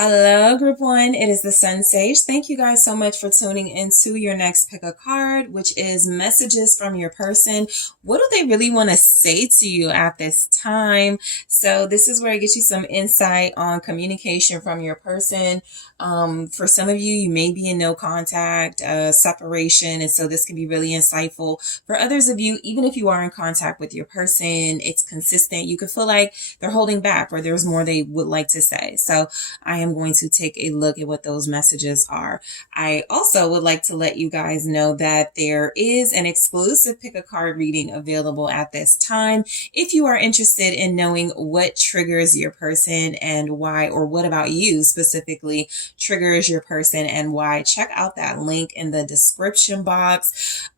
Hello, group one. It is the SunSage. Thank you guys so much for tuning into your next pick a card, which is messages from your person. What do they really want to say to you at this time? So this is where I get you some insight on communication from your person. For some of you, you may be in no contact, separation, and so this can be really insightful. For others of you, even if you are in contact with your person, it's consistent. You could feel like they're holding back or there's more they would like to say. So I am going to take a look at what those messages are. I also would like to let you guys know that there is an exclusive pick a card reading available at this time. If you are interested in knowing what triggers your person and why, or what about you specifically triggers your person and why, check out that link in the description box.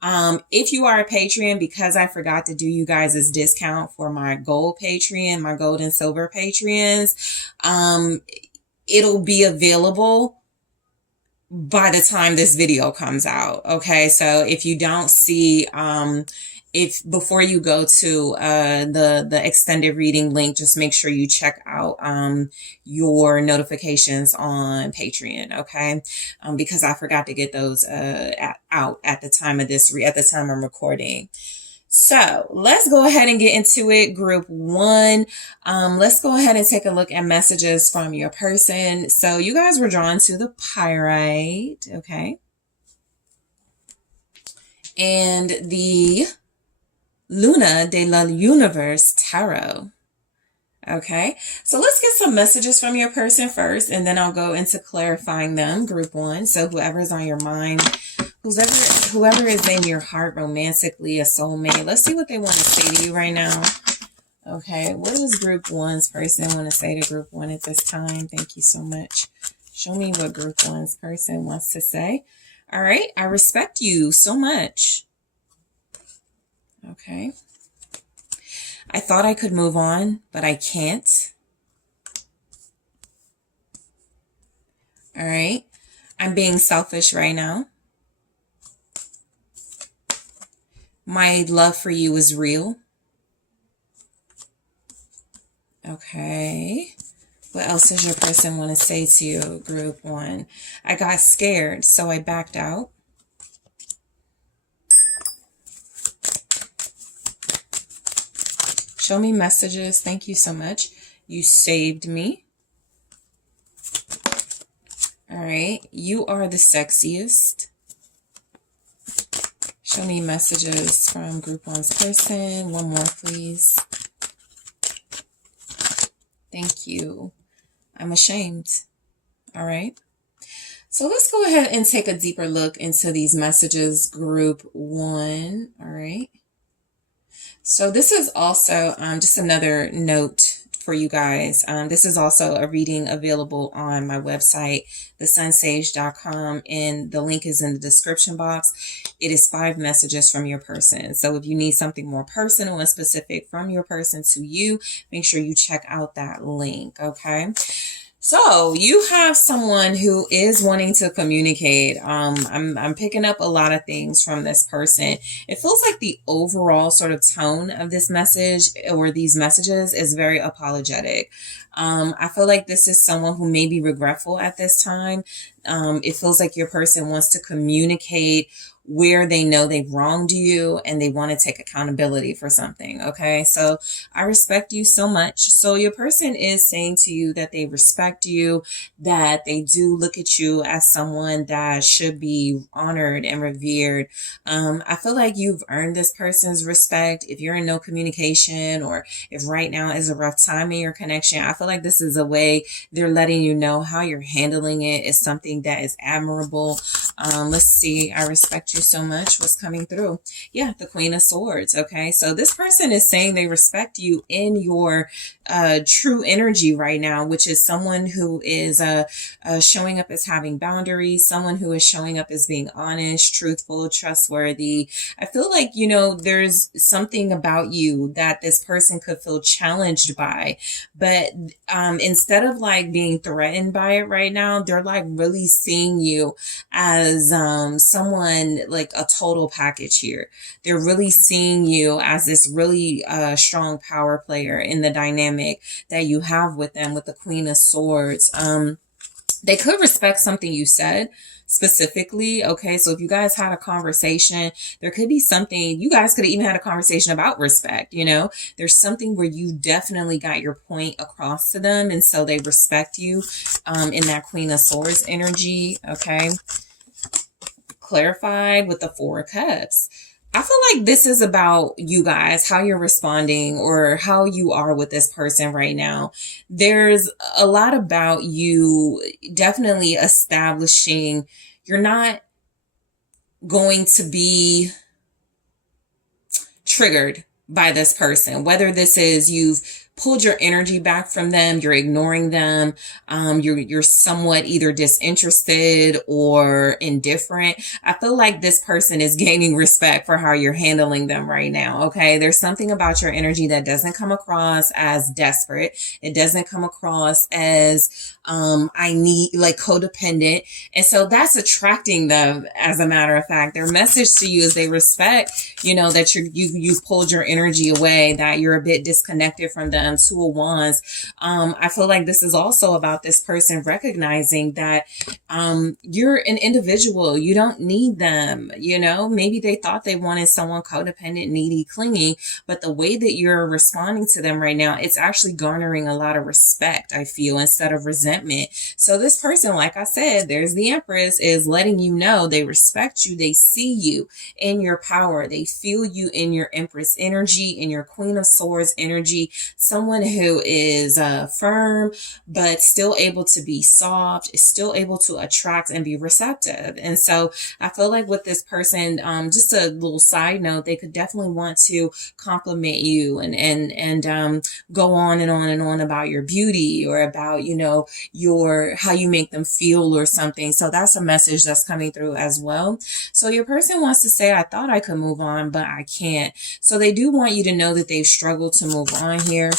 If you are a Patreon, because I forgot to do you guys' discount for my gold Patreon, my gold and silver Patreons, it'll be available by the time this video comes out. Okay. So if you don't see, if before you go to the extended reading link, just make sure you check out your notifications on Patreon, okay? Because I forgot to get those out at the time of this at the time I'm recording. So let's go ahead and get into it. Group one. Let's go ahead and take a look at messages from your person. So you guys were drawn to the Pyrite, okay? And the Luna de la Universe Tarot. Okay, so let's get some messages from your person first, and then I'll go into clarifying them. Group one. So whoever's on your mind, whoever is in your heart romantically, a soulmate. Let's see what they want to say to you right now. Okay, what does group one's person want to say to group one at this time? Thank you so much. Show me what group one's person wants to say. All right, I respect you so much. Okay. I thought I could move on, but I can't. All right. I'm being selfish right now. My love for you is real. Okay. What else does your person want to say to you, group one? I got scared, so I backed out. Show me messages. Thank you so much. You saved me. All right. You are the sexiest. Show me messages from group one's person. One more, please. Thank you. I'm ashamed. All right. So let's go ahead and take a deeper look into these messages, group one. All right. So this is also just another note for you guys. This is also a reading available on my website, TheSunSage.com, and the link is in the description box. It is 5 messages from your person. So if you need something more personal and specific from your person to you, make sure you check out that link, okay? So you have someone who is wanting to communicate. I'm picking up a lot of things from this person. It feels like the overall sort of tone of this message or these messages is very apologetic. I feel like this is someone who may be regretful at this time. It feels like your person wants to communicate where they know they've wronged you and they want to take accountability for something. Okay. So I respect you so much. So your person is saying to you that they respect you, that they do look at you as someone that should be honored and revered. I feel like you've earned this person's respect. If you're in no communication or if right now is a rough time in your connection, I feel like this is a way they're letting you know how you're handling it is something that is admirable. Let's see. I respect you so much. What's coming through? Yeah, the Queen of Swords. Okay, so this person is saying they respect you in your true energy right now, which is someone who is showing up as having boundaries, someone who is showing up as being honest, truthful, trustworthy. I feel like, you know, there's something about you that this person could feel challenged by, but instead of like being threatened by it right now, they're like really seeing you as someone like a total package here. They're really seeing you as this really strong power player in the dynamic that you have with them, with the Queen of Swords. They could respect something you said specifically. Okay. So if you guys had a conversation, there could be something, you guys could have even had a conversation about respect. There's something where you definitely got your point across to them. And so they respect you, in that Queen of Swords energy. Okay. Clarified with the Four of Cups. I feel like this is about you guys, how you're responding or how you are with this person right now. There's a lot about you definitely establishing you're not going to be triggered by this person, whether this is you've pulled your energy back from them, you're ignoring them, you're somewhat either disinterested or indifferent. I feel like this person is gaining respect for how you're handling them right now. Okay. There's something about your energy that doesn't come across as desperate. It doesn't come across as, I need, like, codependent. And so that's attracting them. As a matter of fact, their message to you is they respect, that you've pulled your energy away, that you're a bit disconnected from them. Two of Wands. I feel like this is also about this person recognizing that you're an individual. You don't need them. Maybe they thought they wanted someone codependent, needy, clingy, but the way that you're responding to them right now, it's actually garnering a lot of respect, I feel, instead of resentment. So this person, like I said, there's the Empress, is letting you know they respect you. They see you in your power. They feel you in your Empress energy, in your Queen of Swords energy. Someone who is firm, but still able to be soft, is still able to attract and be receptive. And so I feel like with this person, just a little side note, they could definitely want to compliment you and go on and on and on about your beauty or about, your, how you make them feel or something. So that's a message that's coming through as well. So your person wants to say, I thought I could move on, but I can't. So they do want you to know that they've struggled to move on here.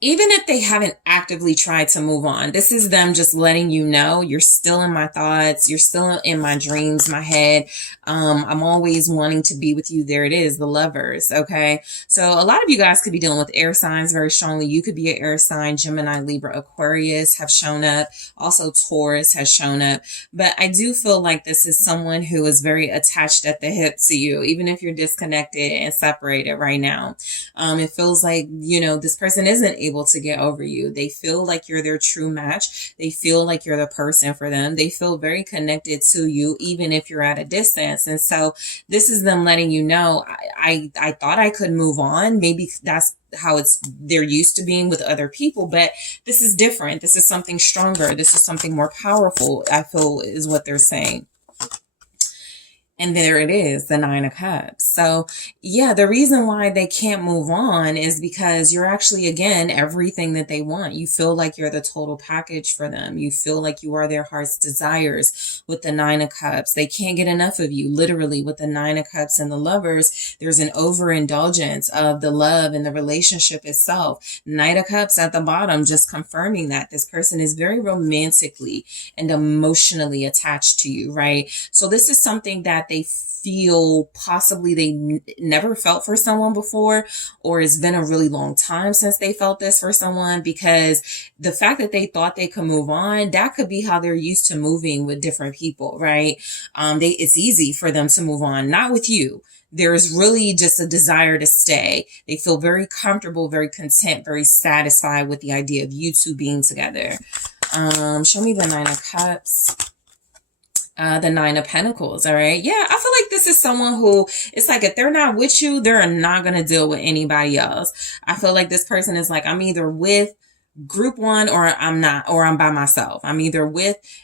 Even if they haven't actively tried to move on, this is them just letting you know you're still in my thoughts. You're still in my dreams, my head. I'm always wanting to be with you. There it is, the Lovers. Okay. So a lot of you guys could be dealing with air signs very strongly. You could be an air sign. Gemini, Libra, Aquarius have shown up. Also Taurus has shown up. But I do feel like this is someone who is very attached at the hip to you, even if you're disconnected and separated right now. It feels like, this person isn't able to get over you. They feel like you're their true match. They feel like you're the person for them. They feel very connected to you, even if you're at a distance. And so this is them letting you know, I thought I could move on. Maybe that's how they're used to being with other people, but this is different. This is something stronger. This is something more powerful, I feel, is what they're saying. And there it is, the Nine of Cups. So yeah, the reason why they can't move on is because you're actually, again, everything that they want. You feel like you're the total package for them. You feel like you are their heart's desires with the Nine of Cups. They can't get enough of you. Literally, with the Nine of Cups and the Lovers, there's an overindulgence of the love and the relationship itself. Knight of Cups at the bottom, just confirming that this person is very romantically and emotionally attached to you, right? So this is something that they feel possibly they never felt for someone before, or it's been a really long time since they felt this for someone, because the fact that they thought they could move on, that could be how they're used to moving with different people, right? It's easy for them to move on, not with you. There's really just a desire to stay. They feel very comfortable, very content, very satisfied with the idea of you two being together. Show me the Nine of Cups. The Nine of Pentacles. All right. Yeah. I feel like this is someone who, it's like, if they're not with you, they're not going to deal with anybody else. I feel like this person is like, I'm either with group one or I'm not, or I'm by myself. I'm either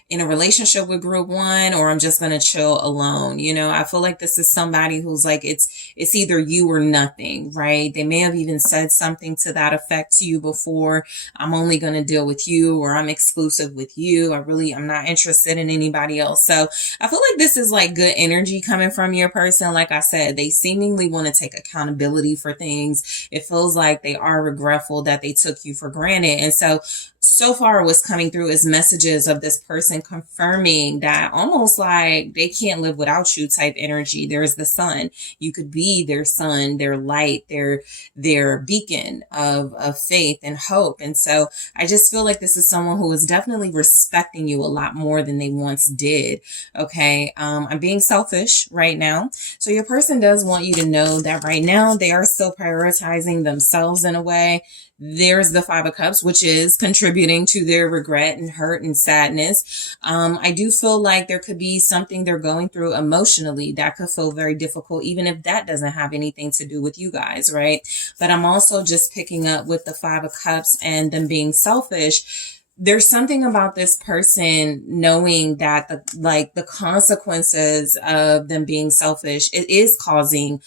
in a relationship with group one, or I'm just going to chill alone. I feel like this is somebody who's like, it's either you or nothing, right? They may have even said something to that effect to you before. I'm only going to deal with you, or I'm exclusive with you. I'm not interested in anybody else. So I feel like this is like good energy coming from your person. Like I said, they seemingly want to take accountability for things. It feels like they are regretful that they took you for granted. And so so far what's coming through is messages of this person confirming that almost like they can't live without you type energy. There's the sun. You could be their sun, their light, their beacon of faith and hope. And so I just feel like this is someone who is definitely respecting you a lot more than they once did. Okay. I'm being selfish right now. So your person does want you to know that right now they are still prioritizing themselves in a way. There's the Five of Cups, which is contributing to their regret and hurt and sadness. I do feel like there could be something they're going through emotionally that could feel very difficult, even if that doesn't have anything to do with you guys, right? But I'm also just picking up with the Five of Cups and them being selfish. There's something about this person knowing that the consequences of them being selfish, it is causing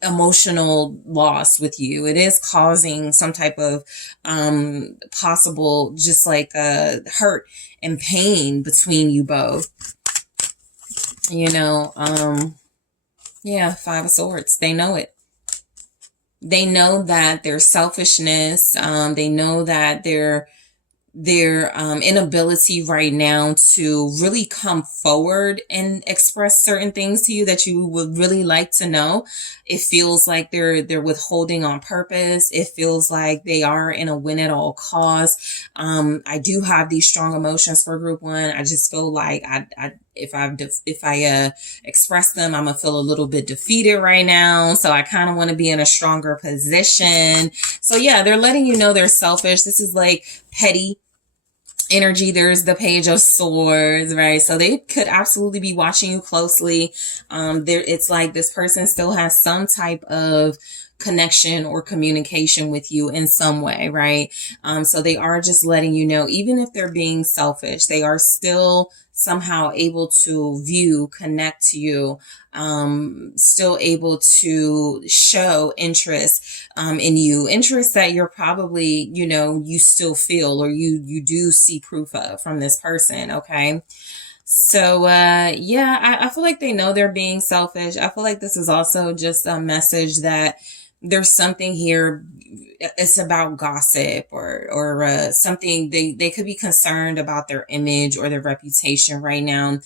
emotional loss with you. It is causing some type of possible just like hurt and pain between you both. You know, yeah, Five of Swords. They know it. They know that their selfishness, they know that their inability right now to really come forward and express certain things to you that you would really like to know. It feels like they're withholding on purpose. It feels like they are in a win at all cost. I do have these strong emotions for group one. I just feel like if I express them, I'm gonna feel a little bit defeated right now. So I kind of want to be in a stronger position. So yeah, they're letting you know they're selfish. This is like petty energy. There's the Page of Swords, right? So they could absolutely be watching you closely. It's like this person still has some type of connection or communication with you in some way, right? So they are just letting you know, even if they're being selfish, they are still somehow able to connect to you, still able to show interest in you, interest that you're probably, you still feel, or you do see proof of from this person. Okay. So, yeah, I feel like they know they're being selfish. I feel like this is also just a message that there's something here. It's about gossip or something. They could be concerned about their image or their reputation right now.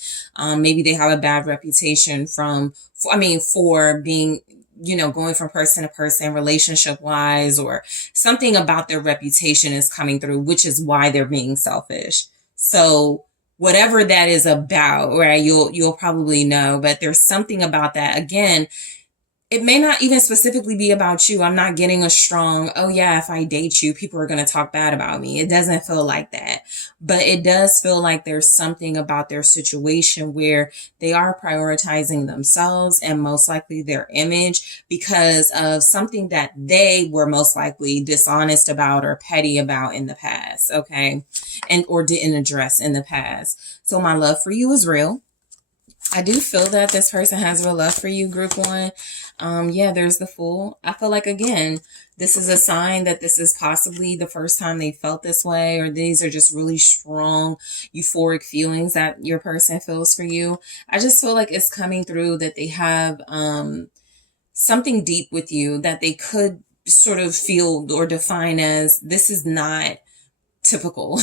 Maybe they have a bad reputation for being, going from person to person, relationship wise, or something about their reputation is coming through, which is why they're being selfish. So whatever that is about, right, you'll probably know, but there's something about that. Again, it may not even specifically be about you. I'm not getting a strong, oh yeah, if I date you, people are going to talk bad about me. It doesn't feel like that. But it does feel like there's something about their situation where they are prioritizing themselves and most likely their image because of something that they were most likely dishonest about or petty about in the past. Okay. Or didn't address in the past. So my love for you is real. I do feel that this person has real love for you, group one. Yeah, there's the Fool. I feel like, again, this is a sign that this is possibly the first time they felt this way, or these are just really strong, euphoric feelings that your person feels for you. I just feel like it's coming through that they have something deep with you that they could sort of feel or define as this is not typical,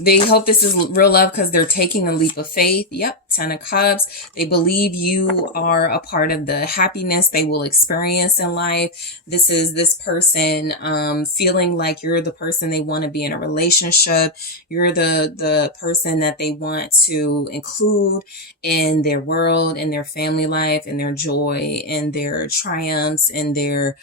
They hope this is real love because they're taking a leap of faith. Yep. 10 of Cups. They believe you are a part of the happiness they will experience in life. This is this person feeling like you're the person they want to be in a relationship. You're the person that they want to include in their world, in their family life, in their joy, in their triumphs, in their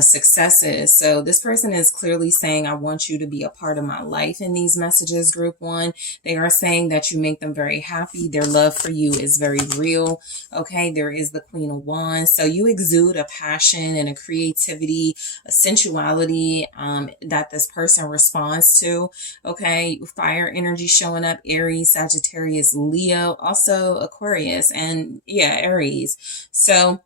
successes. So this person is clearly saying, I want you to be a part of my life in these messages, group one. They are saying that you make them very happy. Their love for you is very real. Okay. There is the Queen of Wands. So you exude a passion and a creativity, a sensuality, that this person responds to. Okay. Fire energy showing up, Aries, Sagittarius, Leo, also Aquarius, and yeah, Aries. So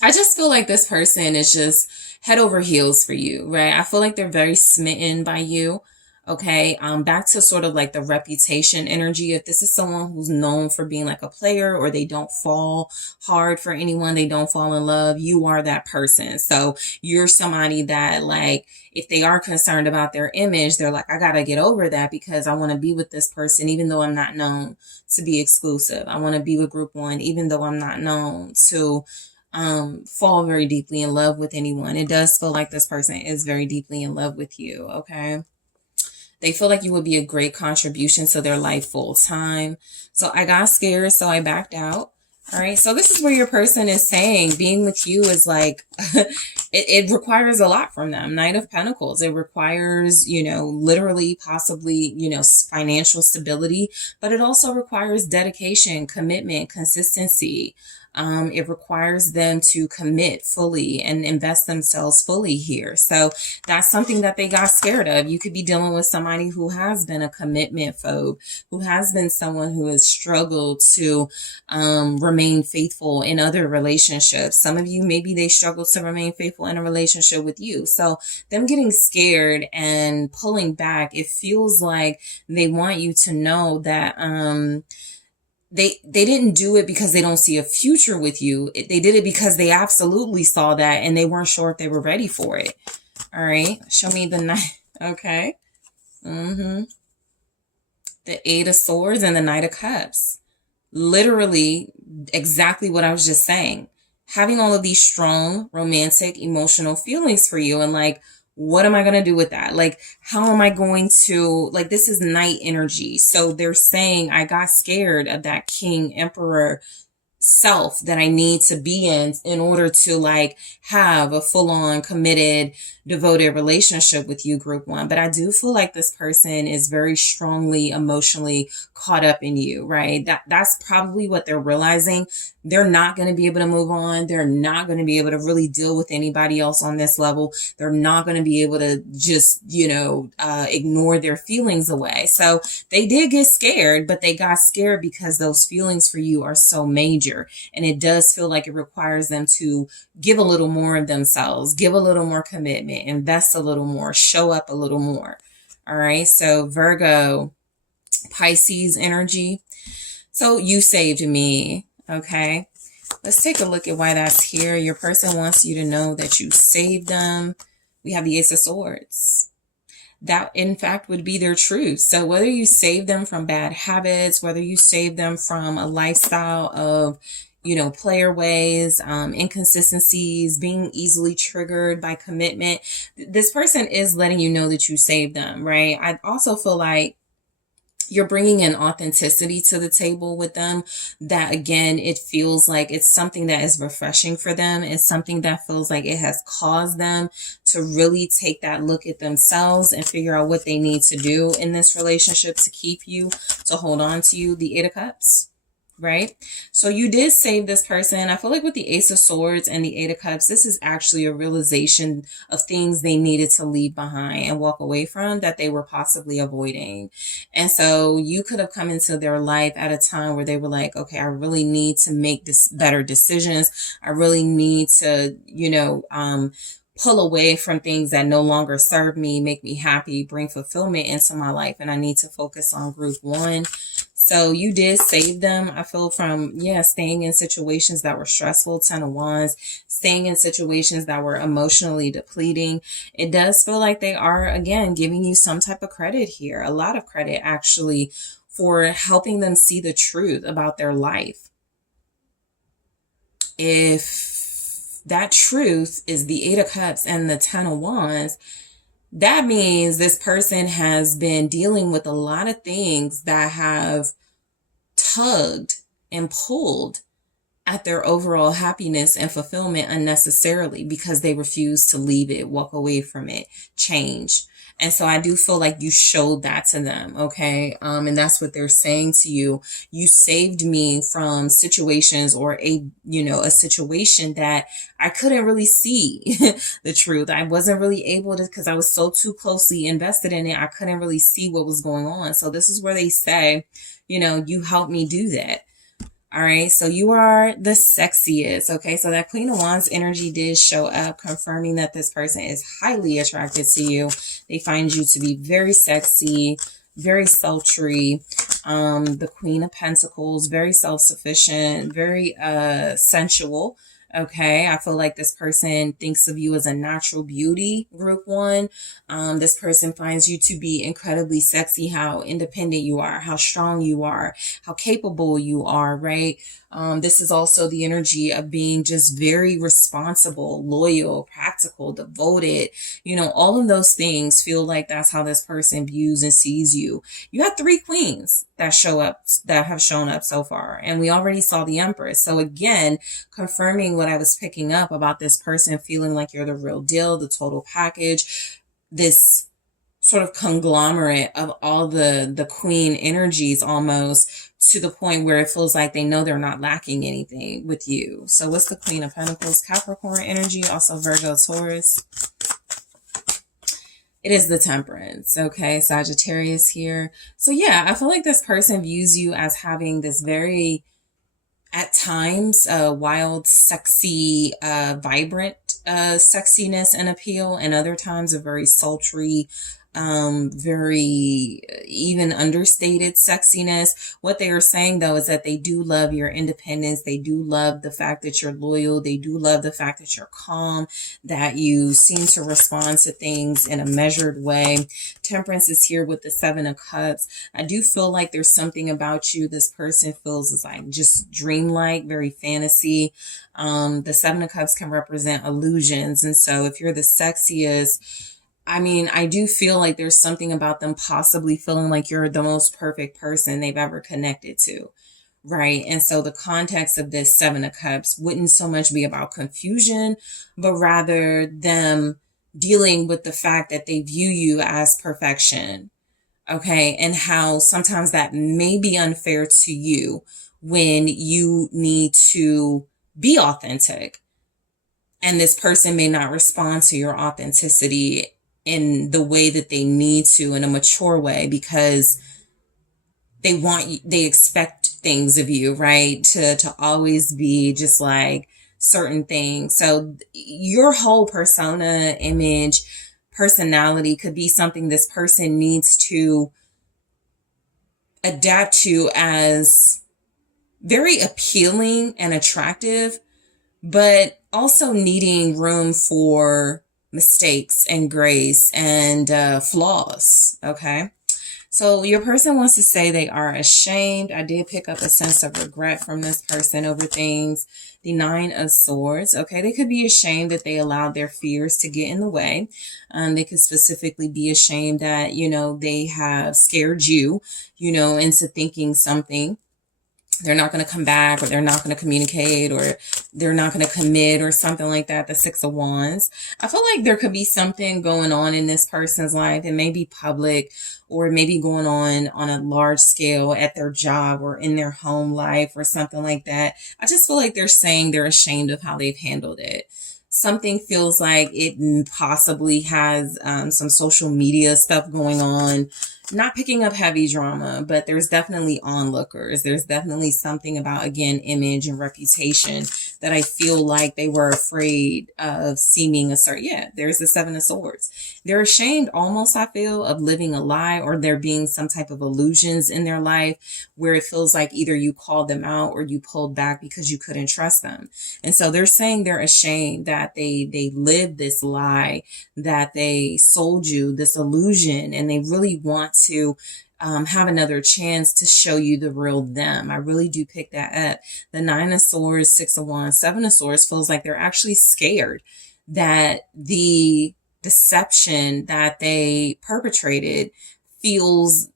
I just feel like this person is just head over heels for you, right? I feel like they're very smitten by you. Okay, back to sort of like the reputation energy. If this is someone who's known for being like a player, or they don't fall hard for anyone, they don't fall in love, you are that person. So you're somebody that, like, if they are concerned about their image, they're like, I gotta get over that because I want to be with this person, even though I'm not known to be exclusive. I want to be with group one, even though I'm not known to fall very deeply in love with anyone. It does feel like this person is very deeply in love with you. Okay. They feel like you would be a great contribution to their life full time. So I got scared, so I backed out. All right. So this is where your person is saying being with you is like, it requires a lot from them. Knight of Pentacles. It requires, literally, possibly, financial stability, but it also requires dedication, commitment, consistency. It requires them to commit fully and invest themselves fully here. So that's something that they got scared of. You could be dealing with somebody who has been a commitment phobe, who has been someone who has struggled to remain faithful in other relationships. Some of you, maybe they struggle to remain faithful in a relationship with you. So them getting scared and pulling back, it feels like they want you to know that they didn't do it because they don't see a future with you. They did it because they absolutely saw that and they weren't sure if they were ready for it. All right. Show me the Knight. Okay. The Eight of Swords and the Knight of Cups. Literally exactly what I was just saying. Having all of these strong, romantic, emotional feelings for you, and like, what am I going to do with that? Like, how am I going to, like, this is Knight energy. So they're saying, I got scared of that King, Emperor self that I need to be in order to like have a full-on committed, devoted relationship with you, group one. But I do feel like this person is very strongly emotionally caught up in you, right? That's probably what they're realizing. They're not going to be able to move on. They're not going to be able to really deal with anybody else on this level. They're not going to be able to just, ignore their feelings away. So they did get scared, but they got scared because those feelings for you are so major. And it does feel like it requires them to give a little more of themselves, give a little more commitment, invest a little more, show up a little more. All right. So Virgo, Pisces energy. So you saved me. Okay. Let's take a look at why that's here. Your person wants you to know that you saved them. We have the Ace of Swords. That, in fact, would be their truth. So whether you save them from bad habits, whether you save them from a lifestyle of, player ways, inconsistencies, being easily triggered by commitment, this person is letting you know that you saved them, right? I also feel like you're bringing an authenticity to the table with them that, again, it feels like it's something that is refreshing for them. It's something that feels like it has caused them to really take that look at themselves and figure out what they need to do in this relationship to keep you, to hold on to you. The Eight of Cups. Right? So you did save this person. I feel like with the Ace of Swords and the Eight of Cups, this is actually a realization of things they needed to leave behind and walk away from that they were possibly avoiding. And so you could have come into their life at a time where they were like, okay, I really need to make this better decisions. I really need to, pull away from things that no longer serve me, make me happy, bring fulfillment into my life. And I need to focus on group one. So you did save them, I feel, from, staying in situations that were stressful, Ten of Wands, staying in situations that were emotionally depleting. It does feel like they are, again, giving you some type of credit here, a lot of credit actually, for helping them see the truth about their life. If that truth is the Eight of Cups and the Ten of Wands, that means this person has been dealing with a lot of things that have tugged and pulled at their overall happiness and fulfillment unnecessarily because they refuse to leave it, walk away from it, change. And so I do feel like you showed that to them, okay? And that's what they're saying to you. You saved me from situations or a situation that I couldn't really see the truth. I wasn't really able to, because I was so too closely invested in it. I couldn't really see what was going on. So this is where they say, you helped me do that. All right, so you are the sexiest. Okay, so that Queen of Wands energy did show up, confirming that this person is highly attracted to you. They find you to be very sexy, very sultry. The Queen of Pentacles, very self-sufficient, very sensual. Okay, I feel like this person thinks of you as a natural beauty, group one. This person finds you to be incredibly sexy, how independent you are, how strong you are, how capable you are, right? This is also the energy of being just very responsible, loyal, practical, devoted. You know, all of those things feel like that's how this person views and sees you. You have 3 queens that have shown up so far. And we already saw the Empress. So again, confirming what I was picking up about this person feeling like you're the real deal, the total package, this sort of conglomerate of all the queen energies almost, to the point where it feels like they know they're not lacking anything with you. So what's the Queen of Pentacles? Capricorn energy, also Virgo, Taurus. It is the Temperance, okay? Sagittarius here. So yeah, I feel like this person views you as having this very, at times, wild, sexy, vibrant sexiness and appeal, and other times a very sultry, very even understated sexiness. What they are saying though is that they do love your independence. They do love the fact that you're loyal. They do love the fact that you're calm, that you seem to respond to things in a measured way. Temperance is here with the 7 of Cups. I do feel like there's something about you this person feels is like just dreamlike, very fantasy. The 7 of Cups can represent illusions. And so if you're the sexiest, I mean, I do feel like there's something about them possibly feeling like you're the most perfect person they've ever connected to, right? And so the context of this 7 of Cups wouldn't so much be about confusion, but rather them dealing with the fact that they view you as perfection, okay? And how sometimes that may be unfair to you when you need to be authentic. And this person may not respond to your authenticity in the way that they need to, in a mature way, because they expect things of you, right? To always be just like certain things. So your whole persona, image, personality could be something this person needs to adapt to as very appealing and attractive, but also needing room for mistakes and grace and flaws, okay? So your person wants to say they are ashamed. I did pick up a sense of regret from this person over things. The 9 of Swords, okay? They could be ashamed that they allowed their fears to get in the way. They could specifically be ashamed that, you know, they have scared you, you know, into thinking something. They're not going to come back, or they're not going to communicate, or they're not going to commit, or something like that. The 6 of Wands. I feel like there could be something going on in this person's life. It may be public, or it may be going on a large scale at their job or in their home life or something like that. I just feel like they're saying they're ashamed of how they've handled it. Something feels like it possibly has some social media stuff going on. Not picking up heavy drama, but there's definitely onlookers. There's definitely something about, again, image and reputation that I feel like they were afraid of seeming a certain, yeah, there's the 7 of Swords. They're ashamed almost, I feel, of living a lie, or there being some type of illusions in their life where it feels like either you called them out or you pulled back because you couldn't trust them. And so they're saying they're ashamed that they lived this lie, that they sold you this illusion, and they really want to have another chance to show you the real them. I really do pick that up. The 9 of Swords, 6 of Wands, 7 of Swords feels like they're actually scared that the deception that they perpetrated feels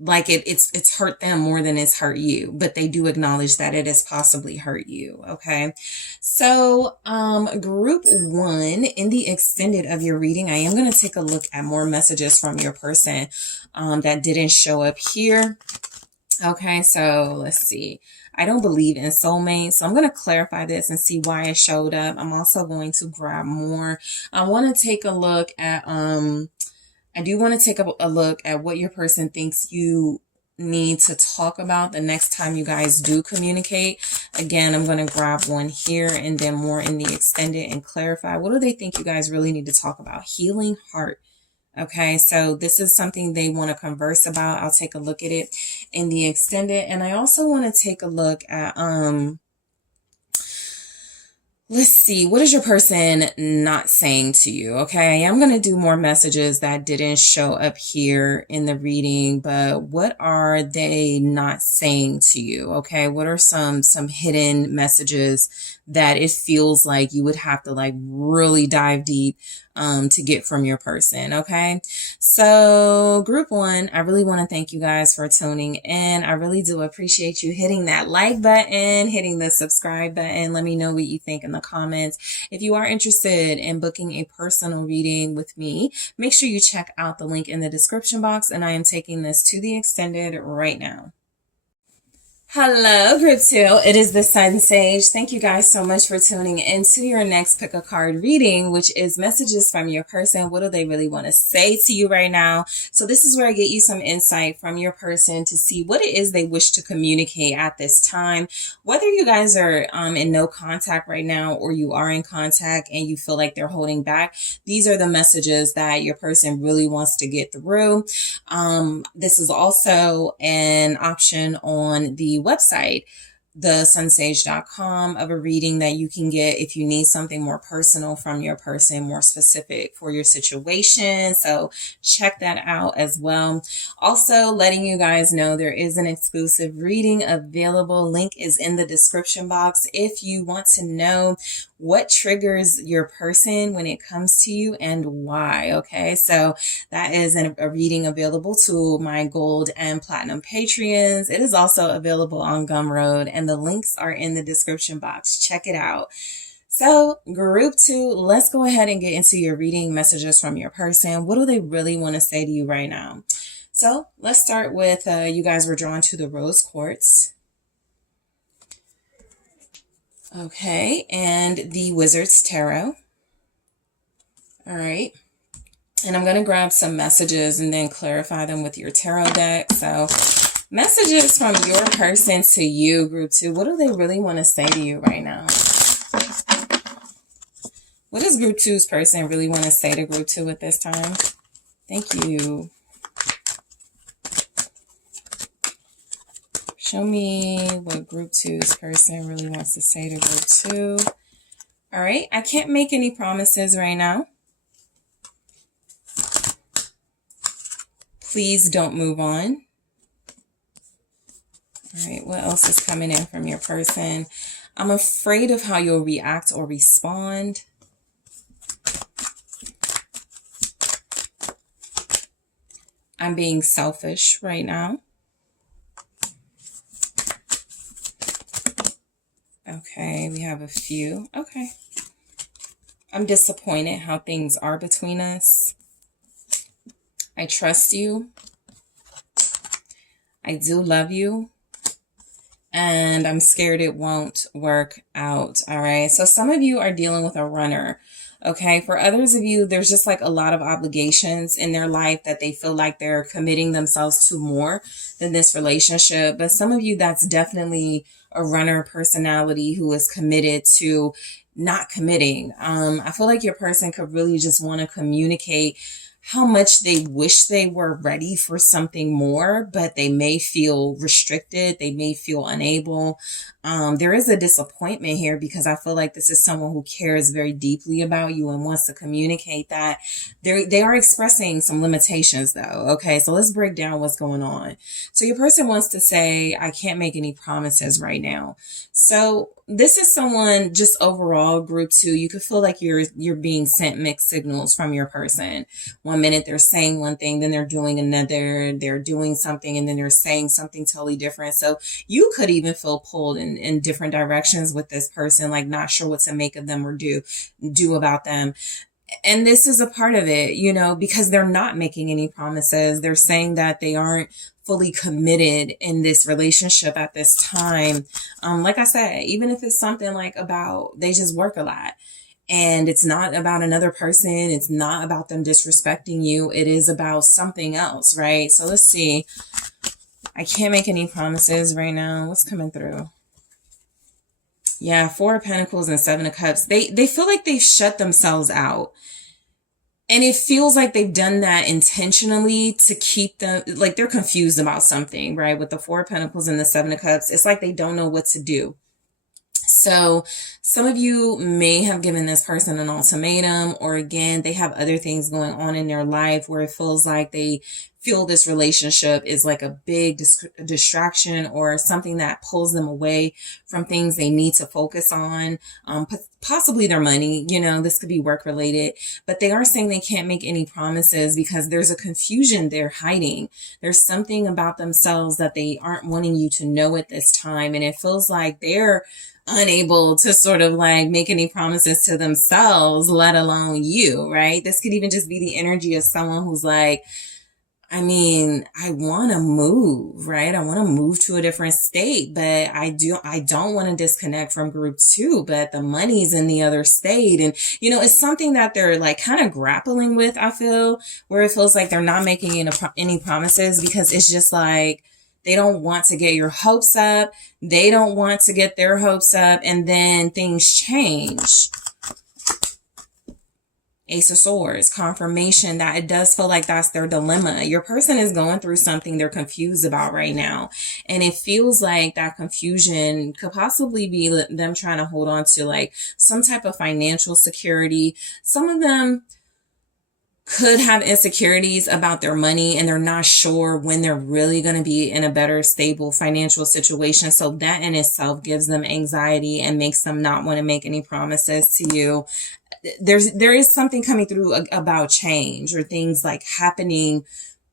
like it's hurt them more than it's hurt you, but they do acknowledge that it has possibly hurt you. Okay. So, group 1, in the extended of your reading, I am going to take a look at more messages from your person, that didn't show up here. Okay. So let's see. I don't believe in soulmates, so I'm going to clarify this and see why it showed up. I'm also going to grab more. I want to take a look at, I do want to take a look at what your person thinks you need to talk about the next time you guys do communicate. Again, I'm going to grab one here and then more in the extended and clarify. What do they think you guys really need to talk about? Healing heart. Okay, so this is something they want to converse about. I'll take a look at it in the extended. And I also want to take a look at, let's see, what is your person not saying to you? Okay, I'm going to do more messages that didn't show up here in the reading, but what are they not saying to you? Okay, what are some hidden messages that it feels like you would have to like really dive deep to get from your person? Okay, so group one, I really want to thank you guys for tuning in. I really do appreciate you hitting that like button, hitting the subscribe button. Let me know what you think in the comments. If you are interested in booking a personal reading with me, make sure you check out the link in the description box, and I am taking this to the extended right now. Hello, group two. It is the SunSage. Thank you guys so much for tuning in to your next pick a card reading, which is messages from your person. What do they really want to say to you right now? So this is where I get you some insight from your person to see what it is they wish to communicate at this time. Whether you guys are in no contact right now or you are in contact and you feel like they're holding back, these are the messages that your person really wants to get through. This is also an option on the website, TheSunSage.com, of a reading that you can get if you need something more personal from your person, more specific for your situation. So check that out as well. Also, letting you guys know there is an exclusive reading available. Link is in the description box if you want to know what triggers your person when it comes to you and why. Okay, so that is a reading available to my gold and platinum Patreons. It is also available on Gumroad, and the links are in the description box. Check it out. So group two, let's go ahead and get into your reading messages from your person. What do they really want to say to you right now? So let's start with, you guys were drawn to the rose quartz. Okay, and the Wizard's Tarot. All right. And I'm going to grab some messages and then clarify them with your tarot deck. So messages from your person to you, group two. What do they really want to say to you right now? What does group two's person really want to say to group two at this time? Thank you. Show me what group two's person really wants to say to group two. All right. I can't make any promises right now. Please don't move on. All right. What else is coming in from your person? I'm afraid of how you'll react or respond. I'm being selfish right now. Okay, we have a few. Okay. I'm disappointed how things are between us. I trust you. I do love you. And I'm scared it won't work out. All right. So some of you are dealing with a runner. Okay. For others of you, there's just like a lot of obligations in their life that they feel like they're committing themselves to more than this relationship. But some of you, that's definitely a runner personality who is committed to not committing. I feel like your person could really just want to communicate how much they wish they were ready for something more, but they may feel restricted. They may feel unable. There is a disappointment here because I feel like this is someone who cares very deeply about you and wants to communicate that. They are expressing some limitations though. Okay, so let's break down what's going on. So your person wants to say, I can't make any promises right now. So this is someone just overall group two. You could feel like you're being sent mixed signals from your person. One minute they're saying one thing, then they're doing another, they're doing something, and then they're saying something totally different. So you could even feel pulled in different directions with this person, like not sure what to make of them or do about them. And this is a part of it, you know, because they're not making any promises. They're saying that they aren't fully committed in this relationship at this time. Like I said, even if it's something like about they just work a lot and it's not about another person, it's not about them disrespecting you, it is about something else, right? So let's see. I can't make any promises right now. What's coming through? Yeah, Four of Pentacles and Seven of Cups. They feel like they've shut themselves out. And it feels like they've done that intentionally to keep them, like they're confused about something, right? With the Four of Pentacles and the Seven of Cups, it's like they don't know what to do. So some of you may have given this person an ultimatum, or again, they have other things going on in their life where it feels like they feel this relationship is like a big distraction or something that pulls them away from things they need to focus on, possibly their money. You know, this could be work related, but they are saying they can't make any promises because there's a confusion they're hiding. There's something about themselves that they aren't wanting you to know at this time, and it feels like they're unable to sort of like make any promises to themselves, let alone you, right? This could even just be the energy of someone who's like, I mean, I want to move, right? I want to move to a different state, but I don't want to disconnect from group two, but the money's in the other state. And, you know, it's something that they're like kind of grappling with, I feel, where it feels like they're not making any promises because it's just like, they don't want to get your hopes up. They don't want to get their hopes up. And then things change. Ace of Swords, confirmation that it does feel like that's their dilemma. Your person is going through something they're confused about right now. And it feels like that confusion could possibly be them trying to hold on to like some type of financial security. Some of them could have insecurities about their money and they're not sure when they're really going to be in a better, stable financial situation. So that in itself gives them anxiety and makes them not want to make any promises to you. There is something coming through about change or things like happening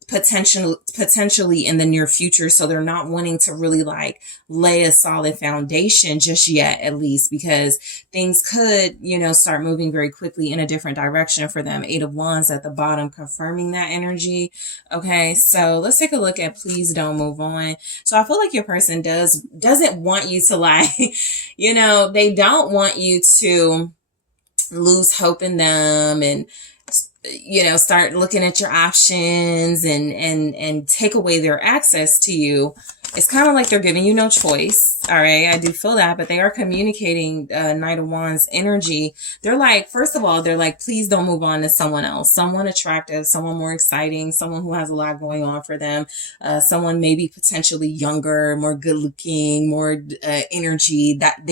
potentially in the near future. So they're not wanting to really like lay a solid foundation just yet, at least, because things could, you know, start moving very quickly in a different direction for them. Eight of Wands at the bottom, confirming that energy. Okay. So let's take a look at please don't move on. So I feel like your person doesn't want you to like, you know, they don't want you to lose hope in them and, you know, start looking at your options and take away their access to you. It's kind of like they're giving you no choice. All right. I do feel that, but they are communicating Knight of Wands energy. They're like, first of all, they're like, please don't move on to someone else, someone attractive, someone more exciting, someone who has a lot going on for them. Someone maybe potentially younger, more good looking, more energy. That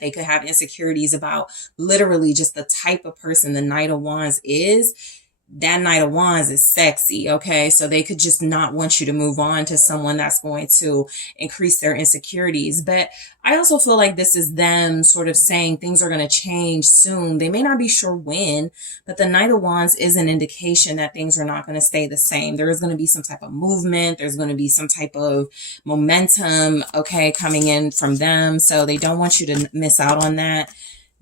they could have insecurities about literally just the type of person the Knight of Wands is. That Knight of Wands is sexy, okay? So they could just not want you to move on to someone that's going to increase their insecurities. But I also feel like this is them sort of saying things are going to change soon. They may not be sure when, but the Knight of Wands is an indication that things are not going to stay the same. There is going to be some type of movement. There's going to be some type of momentum, okay, coming in from them. So they don't want you to miss out on that.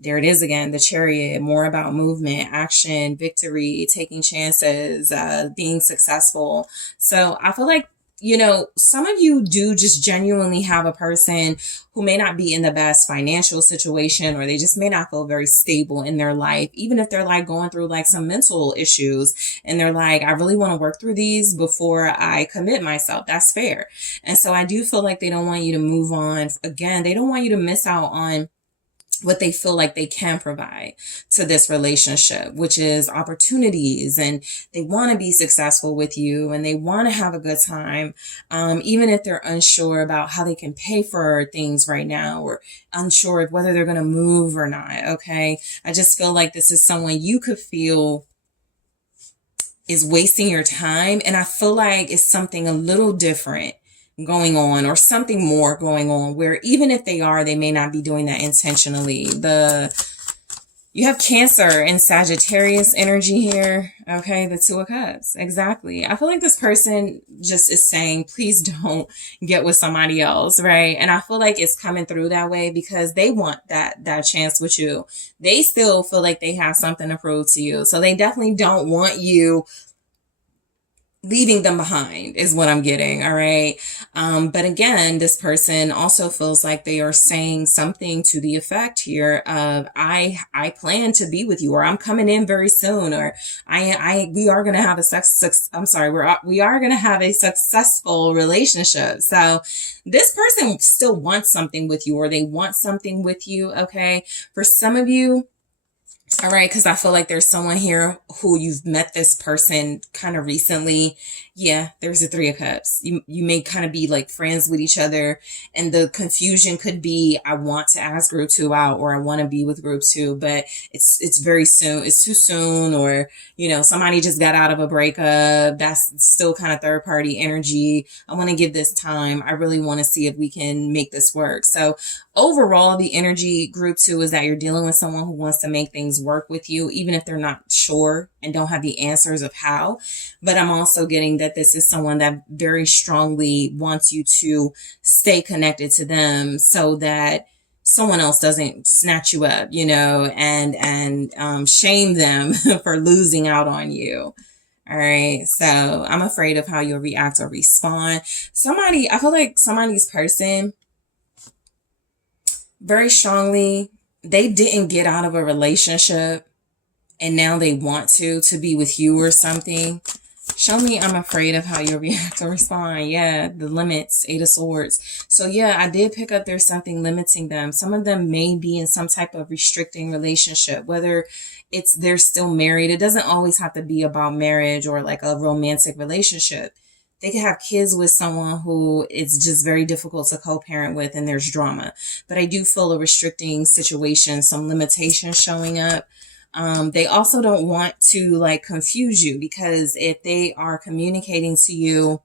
There it is again, the Chariot, more about movement, action, victory, taking chances, being successful. So I feel like, you know, some of you do just genuinely have a person who may not be in the best financial situation, or they just may not feel very stable in their life, even if they're like going through like some mental issues and they're like, I really want to work through these before I commit myself. That's fair. And so I do feel like they don't want you to move on. Again, they don't want you to miss out on what they feel like they can provide to this relationship, which is opportunities, and they want to be successful with you and they want to have a good time. Even if they're unsure about how they can pay for things right now, or unsure of whether they're going to move or not. Okay. I just feel like this is someone you could feel is wasting your time. And I feel like it's something a little different going on, or something more going on, where even if they are, they may not be doing that intentionally. You have Cancer and Sagittarius energy here. Okay. The Two of Cups. Exactly. I feel like this person just is saying, please don't get with somebody else. Right. And I feel like it's coming through that way because they want that chance with you. They still feel like they have something to prove to you. So they definitely don't want you leaving them behind is what I'm getting. All right. But again, this person also feels like they are saying something to the effect here of, I plan to be with you, or I'm coming in very soon, or we are going to have we are going to have a successful relationship. So this person still wants something with you, or they want something with you. Okay. For some of you, all right, because I feel like there's someone here who you've met this person kind of recently. Yeah, there's a Three of Cups. You may kind of be like friends with each other, and the confusion could be, I want to ask group 2 out, or I want to be with group 2, but it's very soon. It's too soon, or somebody just got out of a breakup. That's still kind of third party energy. I want to give this time. I really want to see if we can make this work. So overall, the energy group 2 is that you're dealing with someone who wants to make things work with you, even if they're not sure and don't have the answers of how. But I'm also getting that this is someone that very strongly wants you to stay connected to them, so that someone else doesn't snatch you up, and shame them for losing out on you. All right. So I'm afraid of how you'll react or respond. I feel like somebody's person, very strongly, they didn't get out of a relationship and now they want to be with you or something. Show me, I'm afraid of how you'll react or respond. Yeah, the limits, 8 of Swords. So yeah, I did pick up there's something limiting them. Some of them may be in some type of restricting relationship, whether they're still married. It doesn't always have to be about marriage or like a romantic relationship. They could have kids with someone who it's just very difficult to co-parent with, and there's drama. But I do feel a restricting situation, some limitations showing up. They also don't want to like confuse you, because if they are communicating to you,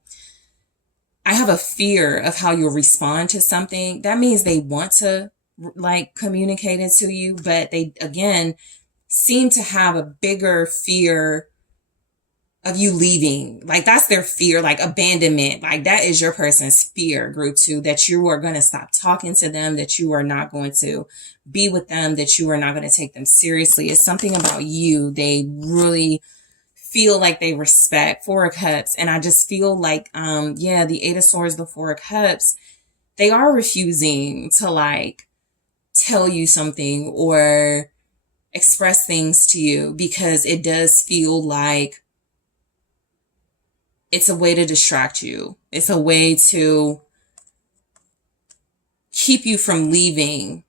I have a fear of how you'll respond to something. That means they want to like communicate it to you, but they again seem to have a bigger fear of you leaving. Like that's their fear, like abandonment. Like that is your person's fear, group 2, that you are going to stop talking to them, that you are not going to be with them, that you are not going to take them seriously. It's something about you they really feel like they respect. 4 of Cups. And I just feel like, the 8 of Swords, the 4 of Cups, they are refusing to like tell you something or express things to you, because it does feel like it's a way to distract you. It's a way to keep you from leaving.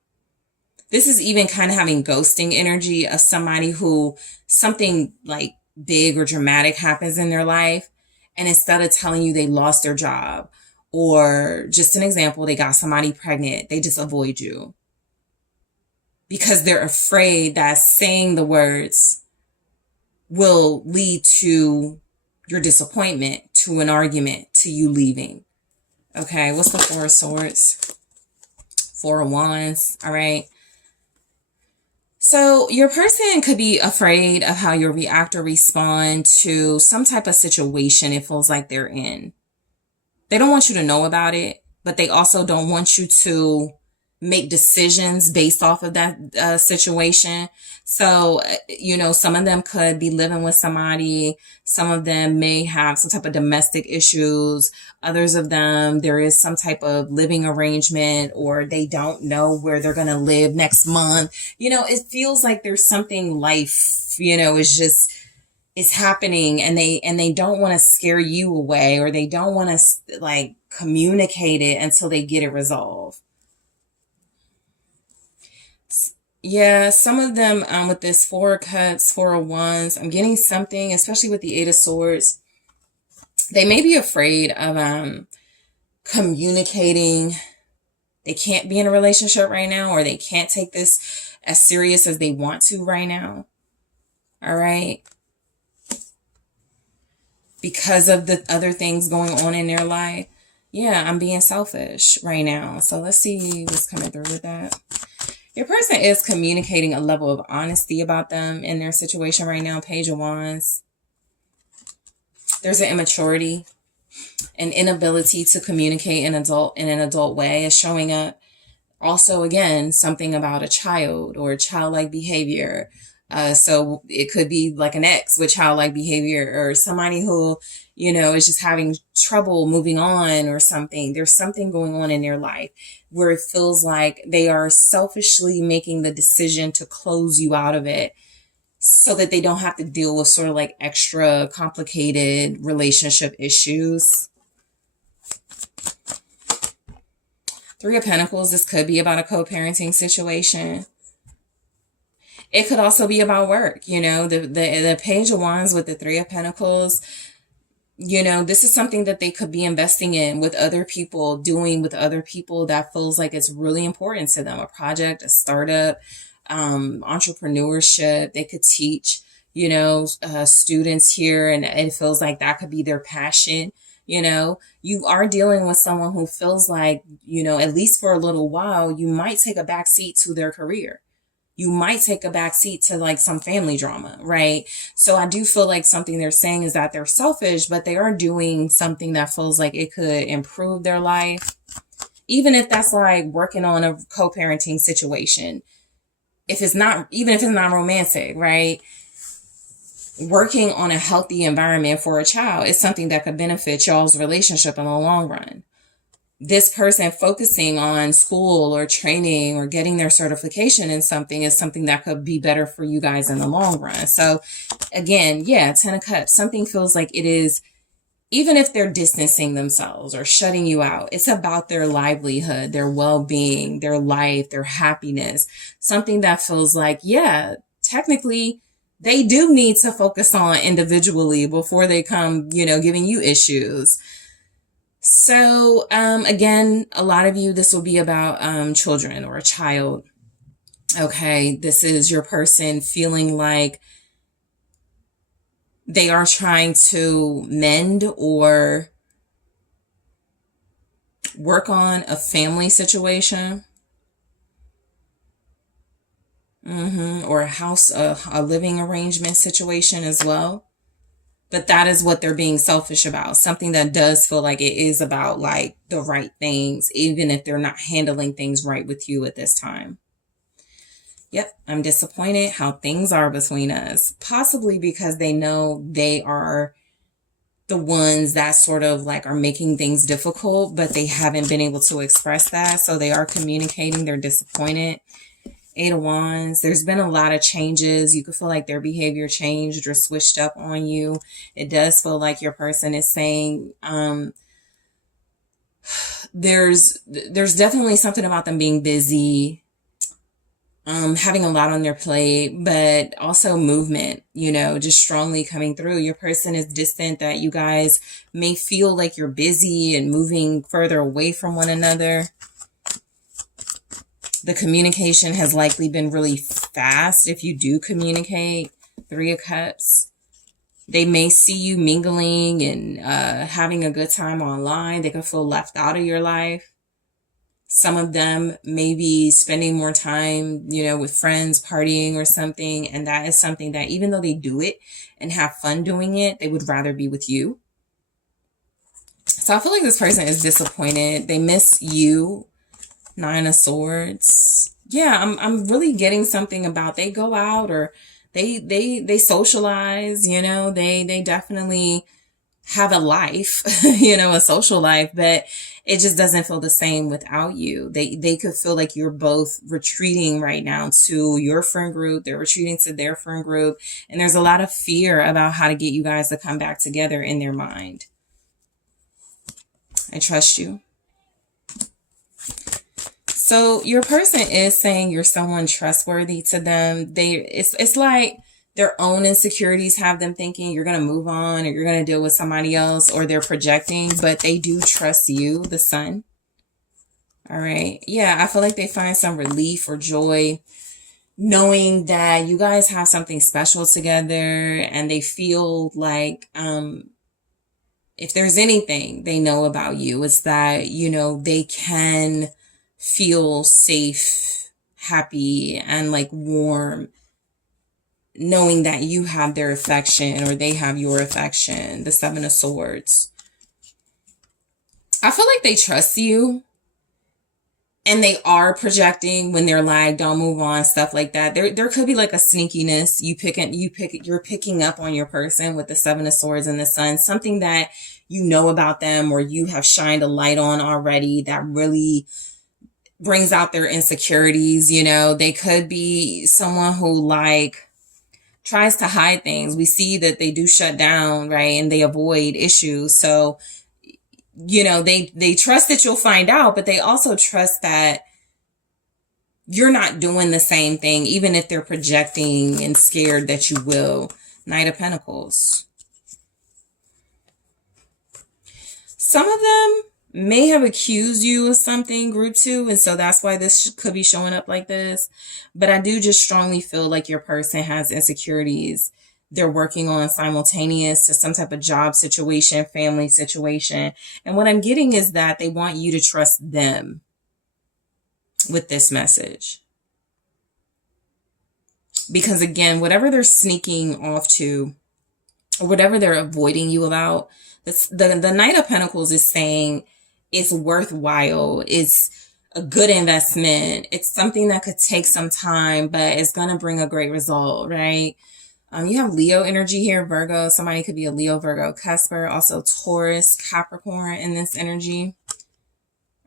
This is even kind of having ghosting energy of somebody who something like big or dramatic happens in their life, and instead of telling you they lost their job, or just an example, they got somebody pregnant, they just avoid you because they're afraid that saying the words will lead to your disappointment, to an argument, to you leaving. Okay, what's the 4 of Swords? 4 of Wands. All right. So your person could be afraid of how you'll react or respond to some type of situation it feels like they're in. They don't want you to know about it, but they also don't want you to make decisions based off of that situation. So, some of them could be living with somebody. Some of them may have some type of domestic issues. Others of them, there is some type of living arrangement, or they don't know where they're going to live next month. It feels like there's something it's happening, and they don't want to scare you away, or they don't want to like communicate it until they get it resolved. Yeah, some of them with this 4 of Cups, 4 of Wands, I'm getting something, especially with the 8 of Swords. They may be afraid of communicating. They can't be in a relationship right now, or they can't take this as serious as they want to right now. All right. Because of the other things going on in their life. Yeah, I'm being selfish right now. So let's see what's coming through with that. Your person is communicating a level of honesty about them in their situation right now. Page of Wands. There's an immaturity, an inability to communicate in an adult way is showing up. Also, again, something about a child or childlike behavior. So it could be like an ex with childlike behavior, or somebody who, is just having trouble moving on or something. There's something going on in their life where it feels like they are selfishly making the decision to close you out of it so that they don't have to deal with sort of like extra complicated relationship issues. Three of Pentacles, this could be about a co-parenting situation. It could also be about work, the Page of Wands with the Three of Pentacles. This is something that they could be investing in with other people, doing with other people that feels like it's really important to them. A project, a startup, entrepreneurship. They could teach, students here, and it feels like that could be their passion. You are dealing with someone who feels like, at least for a little while, you might take a back seat to their career. You might take a back seat to like some family drama, right? So I do feel like something they're saying is that they're selfish, but they are doing something that feels like it could improve their life. Even if that's like working on a co-parenting situation. Even if it's not romantic, right? Working on a healthy environment for a child is something that could benefit y'all's relationship in the long run. This person focusing on school or training or getting their certification in something is something that could be better for you guys in the long run. So again, yeah, Ten of Cups, something feels like it is, even if they're distancing themselves or shutting you out, it's about their livelihood, their well-being, their life, their happiness. Something that feels like, yeah, technically they do need to focus on individually before they come, giving you issues. So, again, a lot of you, this will be about children or a child. Okay, this is your person feeling like they are trying to mend or work on a family situation. Or a house, a living arrangement situation as well. But that is what they're being selfish about. Something that does feel like it is about like the right things, even if they're not handling things right with you at this time. Yep, I'm disappointed how things are between us. Possibly because they know they are the ones that sort of like are making things difficult, but they haven't been able to express that. So they are communicating, they're disappointed. Eight of Wands, there's been a lot of changes. You could feel like their behavior changed or switched up on you. It does feel like your person is saying, there's definitely something about them being busy, having a lot on their plate, but also movement, just strongly coming through. Your person is distant, that you guys may feel like you're busy and moving further away from one another. The communication has likely been really fast if you do communicate. Three of Cups. They may see you mingling and having a good time online. They could feel left out of your life. Some of them may be spending more time, with friends, partying or something. And that is something that even though they do it and have fun doing it, they would rather be with you. So I feel like this person is disappointed. They miss you. Nine of Swords. Yeah, I'm really getting something about they go out or they socialize, they definitely have a life, a social life, but it just doesn't feel the same without you. They could feel like you're both retreating right now to your friend group. They're retreating to their friend group. And there's a lot of fear about how to get you guys to come back together in their mind. I trust you. So your person is saying you're someone trustworthy to them. It's like their own insecurities have them thinking you're going to move on or you're going to deal with somebody else, or they're projecting, but they do trust you, the Sun. All right. Yeah, I feel like they find some relief or joy knowing that you guys have something special together, and they feel like if there's anything they know about you, it's that, they can feel safe, happy, and like warm, knowing that you have their affection or they have your affection. The Seven of Swords. I feel like they trust you. and they are projecting when they're like, don't move on, stuff like that. There could be like a sneakiness. You're picking up on your person with the Seven of Swords and the Sun, something that you know about them or you have shined a light on already that really brings out their insecurities. You know, they could be someone who like tries to hide things. We see that they do shut down, right? And they avoid issues. So, you know, they trust that you'll find out, but they also trust that you're not doing the same thing, even if they're projecting and scared that you will. Knight of Pentacles. Some of them may have accused you of something, group 2, and so that's why this could be showing up like this. But I do just strongly feel like your person has insecurities they're working on simultaneous to some type of job situation, family situation. And what I'm getting is that they want you to trust them with this message. Because again, whatever they're sneaking off to, or whatever they're avoiding you about, the Knight of Pentacles is saying it's worthwhile. It's a good investment. It's something that could take some time, but it's going to bring a great result, right? You have Leo energy here, Virgo. Somebody could be a Leo, Virgo, Casper. Also Taurus, Capricorn in this energy.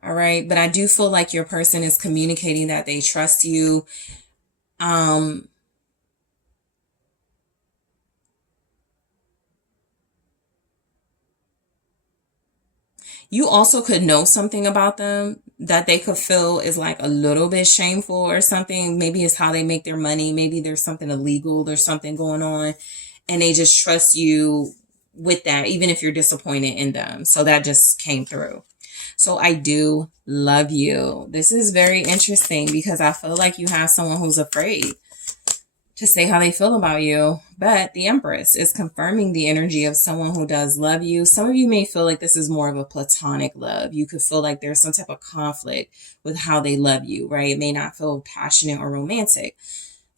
All right. But I do feel like your person is communicating that they trust you. You also could know something about them that they could feel is like a little bit shameful or something. Maybe it's how they make their money. Maybe there's something illegal. There's something going on. And they just trust you with that, even if you're disappointed in them. So that just came through. So I do love you. This is very interesting because I feel like you have someone who's afraid to say how they feel about you. But the Empress is confirming the energy of someone who does love you. Some of you may feel like this is more of a platonic love. You could feel like there's some type of conflict with how they love you, right? It may not feel passionate or romantic.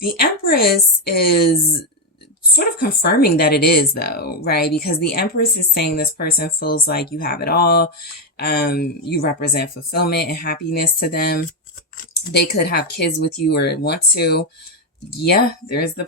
The Empress is sort of confirming that it is though, right? Because the Empress is saying this person feels like you have it all. You represent fulfillment and happiness to them. They could have kids with you or want to. Yeah, there's the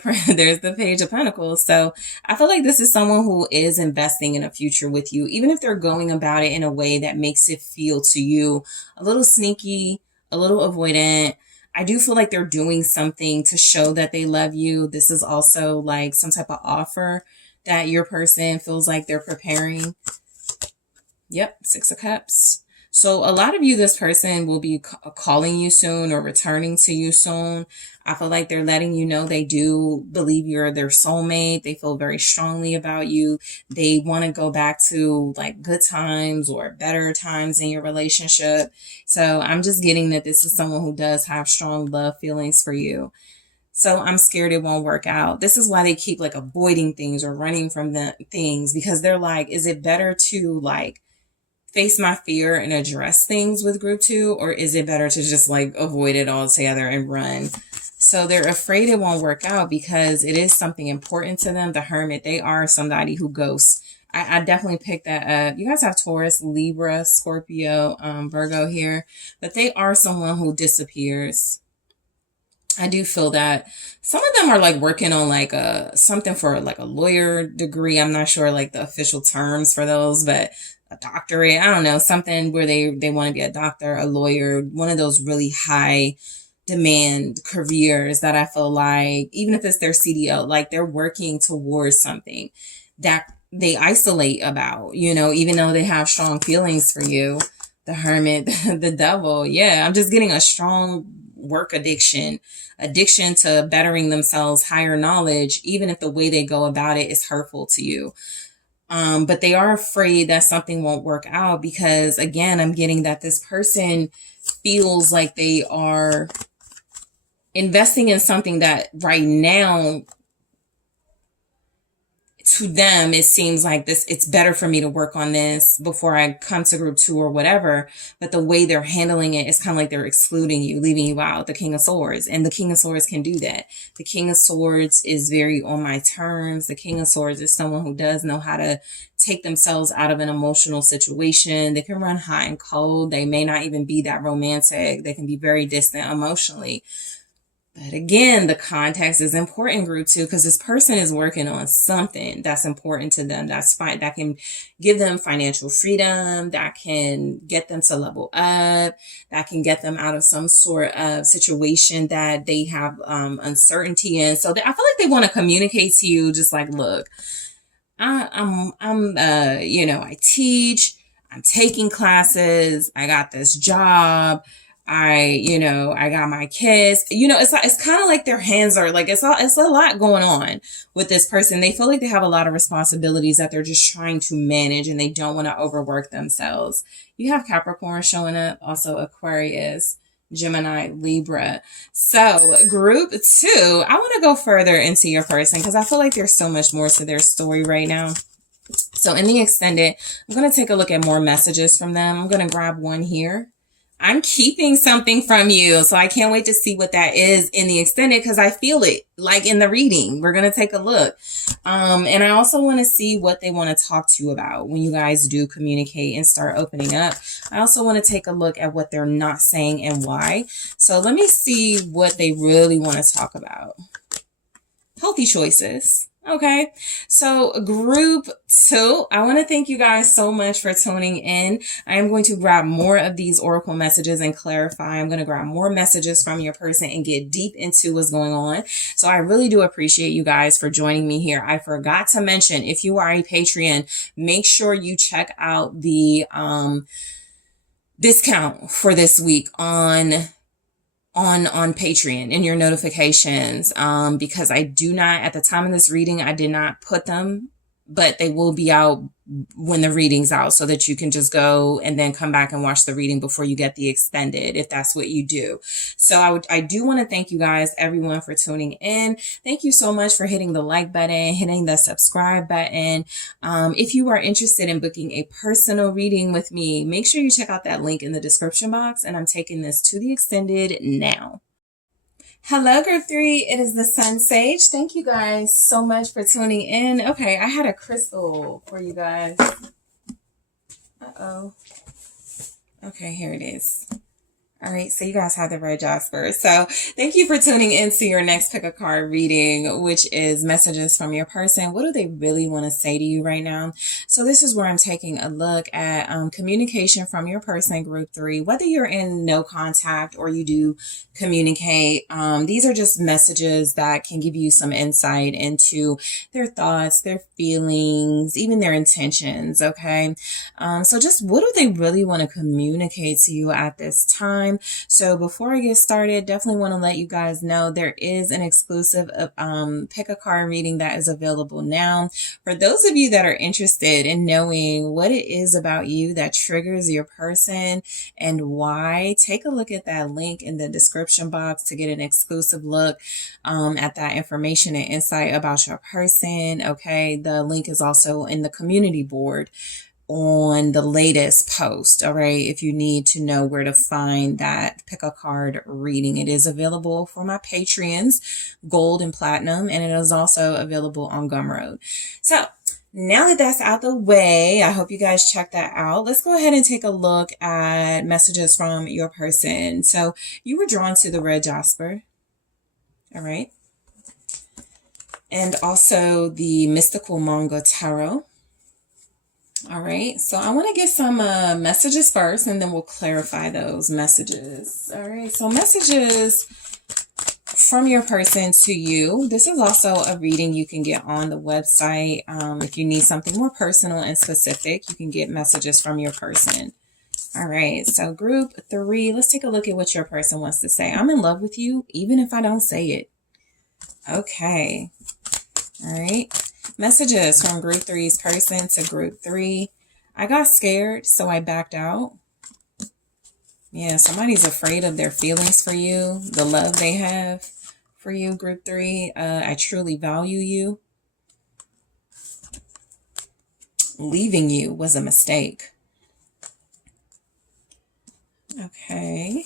Page of Pentacles. So I feel like this is someone who is investing in a future with you, even if they're going about it in a way that makes it feel to you a little sneaky, a little avoidant. I do feel like they're doing something to show that they love you. This is also like some type of offer that your person feels like they're preparing. Yep, Six of Cups. So a lot of you, this person will be calling you soon or returning to you soon. I feel like they're letting you know they do believe you're their soulmate. They feel very strongly about you. They want to go back to like good times or better times in your relationship. So I'm just getting that this is someone who does have strong love feelings for you. So I'm scared it won't work out. This is why they keep like avoiding things or running from the things, because they're like, is it better to like face my fear and address things with group 2, or is it better to just like avoid it altogether and run? So they're afraid it won't work out because it is something important to them. The Hermit, they are somebody who ghosts. I definitely picked that up. You guys have Taurus, Libra, Scorpio, Virgo here, but they are someone who disappears. I do feel that some of them are like working on like something for like a lawyer degree. I'm not sure like the official terms for those, but a doctorate, I don't know, something where they want to be a doctor, a lawyer, one of those really high demand careers that I feel like, even if it's their CDL, like they're working towards something that they isolate about, you know, even though they have strong feelings for you. The Hermit, the Devil. Yeah, I'm just getting a strong work addiction to bettering themselves, higher knowledge, even if the way they go about it is hurtful to you. But they are afraid that something won't work out because, again, I'm getting that this person feels like they are investing in something that right now, to them, it seems like it's better for me to work on this before I come to group 2 or whatever. But the way they're handling it is kind of like they're excluding you, leaving you out. The King of Swords. And the King of Swords can do that. The King of Swords is very on my terms. The King of Swords is someone who does know how to take themselves out of an emotional situation. They can run hot and cold. They may not even be that romantic. They can be very distant emotionally. But again, the context is important, group 2, because this person is working on something that's important to them. That's fine. That can give them financial freedom. That can get them to level up. That can get them out of some sort of situation that they have uncertainty in. So I feel like they want to communicate to you, just like, look, I teach. I'm taking classes. I got this job. I got my kids, it's kind of like their hands are like, it's a lot going on with this person. They feel like they have a lot of responsibilities that they're just trying to manage, and they don't want to overwork themselves. You have Capricorn showing up, also Aquarius, Gemini, Libra. So group 2, I want to go further into your person because I feel like there's so much more to their story right now. So in the extended, I'm going to take a look at more messages from them. I'm going to grab one here. I'm keeping something from you, so I can't wait to see what that is in the extended because I feel it like in the reading. We're going to take a look. And I also want to see what they want to talk to you about when you guys do communicate and start opening up. I also want to take a look at what they're not saying and why. So let me see what they really want to talk about. Healthy choices. Okay, so group 2, I want to thank you guys so much for tuning in. I am going to grab more of these oracle messages and clarify. I'm going to grab more messages from your person and get deep into what's going on. So I really do appreciate you guys for joining me here. I forgot to mention, if you are a Patreon, make sure you check out the discount for this week on Patreon in your notifications, because I do not, at the time of this reading, I did not put them, but they will be out when the reading's out so that you can just go and then come back and watch the reading before you get the extended, if that's what you do. So I do want to thank you guys, everyone, for tuning in. Thank you so much for hitting the like button, hitting the subscribe button. If you are interested in booking a personal reading with me, make sure you check out that link in the description box, and I'm taking this to the extended now. Hello, group 3. It is the SunSage. Thank you guys so much for tuning in. Okay, I had a crystal for you guys. Uh-oh. Okay, here it is. All right, so you guys have the red Jasper. So thank you for tuning into your next pick a card reading, which is messages from your person. What do they really want to say to you right now? So this is where I'm taking a look at communication from your person, group 3. Whether you're in no contact or you do communicate, these are just messages that can give you some insight into their thoughts, their feelings, even their intentions, okay? So just what do they really want to communicate to you at this time? So before I get started, definitely want to let you guys know there is an exclusive pick a card reading that is available now. For those of you that are interested in knowing what it is about you that triggers your person and why, take a look at that link in the description box to get an exclusive look at that information and insight about your person. Okay, the link is also in the community board on the latest post. All right, if you need to know where to find that pick a card reading, it is available for my Patreons, Gold and Platinum, and it is also available on Gumroad. So now that that's out the way, I hope you guys check that out. Let's go ahead and take a look at messages from your person. So you were drawn to the red Jasper. All right, and also the mystical manga tarot. All right, so I want to get some messages first, and then we'll clarify those messages. All right, so messages from your person to you. This is also a reading you can get on the website. If you need something more personal and specific, you can get messages from your person. All right, so group 3, let's take a look at what your person wants to say. I'm in love with you, even if I don't say it. Okay, all right. Messages from group 3's person to group 3. I got scared, so I backed out. Yeah, somebody's afraid of their feelings for you, the love they have for you, group 3. I truly value you. Leaving you was a mistake. Okay.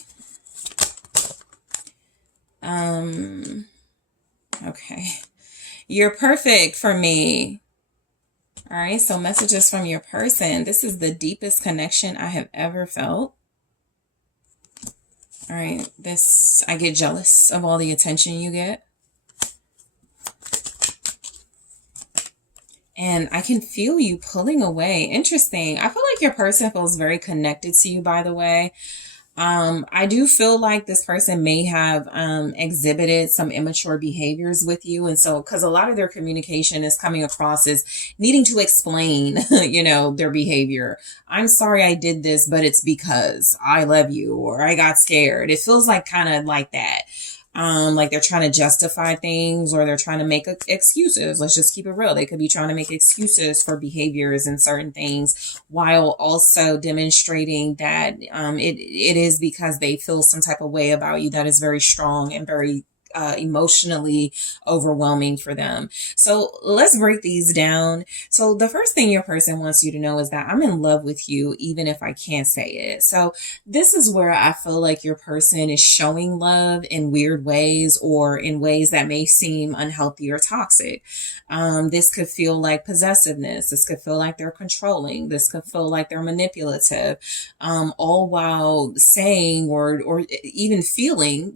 Okay. You're perfect for me. All right, so messages from your person. This is the deepest connection I have ever felt. All right, I get jealous of all the attention you get. And I can feel you pulling away. Interesting. I feel like your person feels very connected to you, by the way. I do feel like this person may have exhibited some immature behaviors with you. And so, because a lot of their communication is coming across as needing to explain, their behavior. I'm sorry I did this, but it's because I love you or I got scared. It feels like kind of like that. Like they're trying to justify things or they're trying to make excuses. Let's just keep it real. They could be trying to make excuses for behaviors and certain things while also demonstrating that it is because they feel some type of way about you that is very strong and very emotionally overwhelming for them. So let's break these down. So the first thing your person wants you to know is that I'm in love with you, even if I can't say it. So this is where I feel like your person is showing love in weird ways or in ways that may seem unhealthy or toxic. This could feel like possessiveness. This could feel like they're controlling. This could feel like they're manipulative, all while saying or even feeling,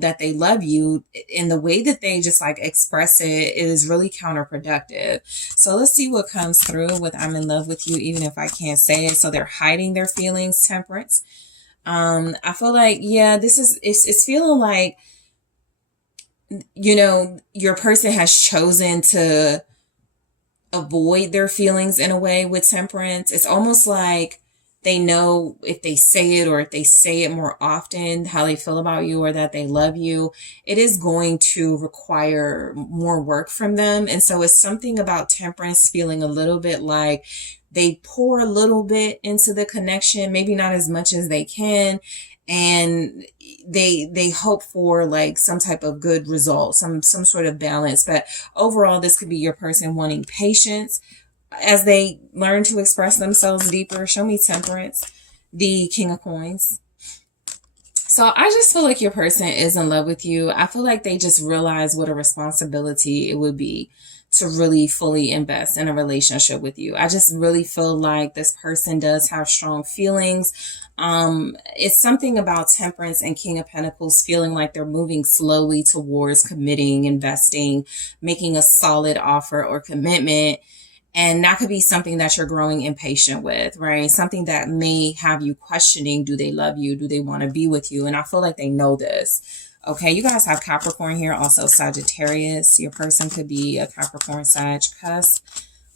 that they love you. In the way that they just like express it is really counterproductive. So let's see what comes through with I'm in love with you, even if I can't say it. So they're hiding their feelings, Temperance. I feel like, it's feeling like, your person has chosen to avoid their feelings in a way with Temperance. It's almost like they know if they say it or if they say it more often, how they feel about you or that they love you, it is going to require more work from them. And so it's something about Temperance feeling a little bit like they pour a little bit into the connection, maybe not as much as they can. And they hope for like some type of good result, some sort of balance. But overall, this could be your person wanting patience as they learn to express themselves deeper. Show me Temperance, the King of Coins. So I just feel like your person is in love with you. I feel like they just realize what a responsibility it would be to really fully invest in a relationship with you. I just really feel like this person does have strong feelings. It's something about Temperance and King of Pentacles feeling like they're moving slowly towards committing, investing, making a solid offer or commitment. And that could be something that you're growing impatient with, right? Something that may have you questioning, do they love you? Do they want to be with you? And I feel like they know this. Okay, you guys have Capricorn here, also Sagittarius. Your person could be a Capricorn, Sag, cusp.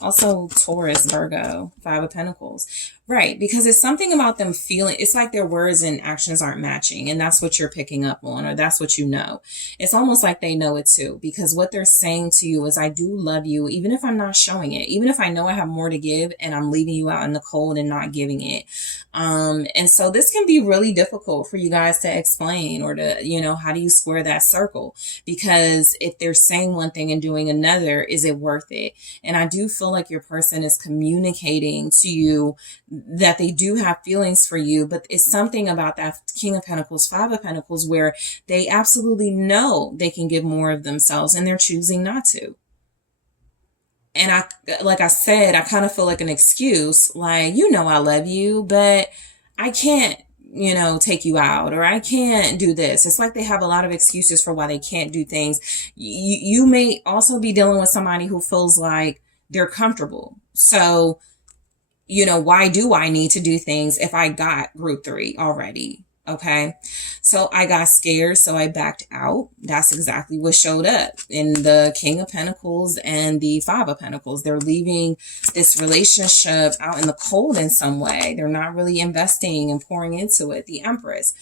Also Taurus, Virgo, Five of Pentacles. Right, because it's something about them feeling, it's like their words and actions aren't matching, and that's what you're picking up on, or that's what you know. It's almost like they know it too, because what they're saying to you is, I do love you, even if I'm not showing it, even if I know I have more to give and I'm leaving you out in the cold and not giving it. And so this can be really difficult for you guys to explain or to, how do you square that circle? Because if they're saying one thing and doing another, is it worth it? And I do feel like your person is communicating to you that they do have feelings for you, but it's something about that King of Pentacles, Five of Pentacles, where they absolutely know they can give more of themselves and they're choosing not to. And like I said, I kind of feel like an excuse, like, I love you, but I can't, take you out, or I can't do this. It's like they have a lot of excuses for why they can't do things. You may also be dealing with somebody who feels like they're comfortable. So, why do I need to do things if I got group 3 already? Okay. So I got scared, so I backed out. That's exactly what showed up in the King of Pentacles and the Five of Pentacles. They're leaving this relationship out in the cold in some way. They're not really investing and pouring into it. The Empress.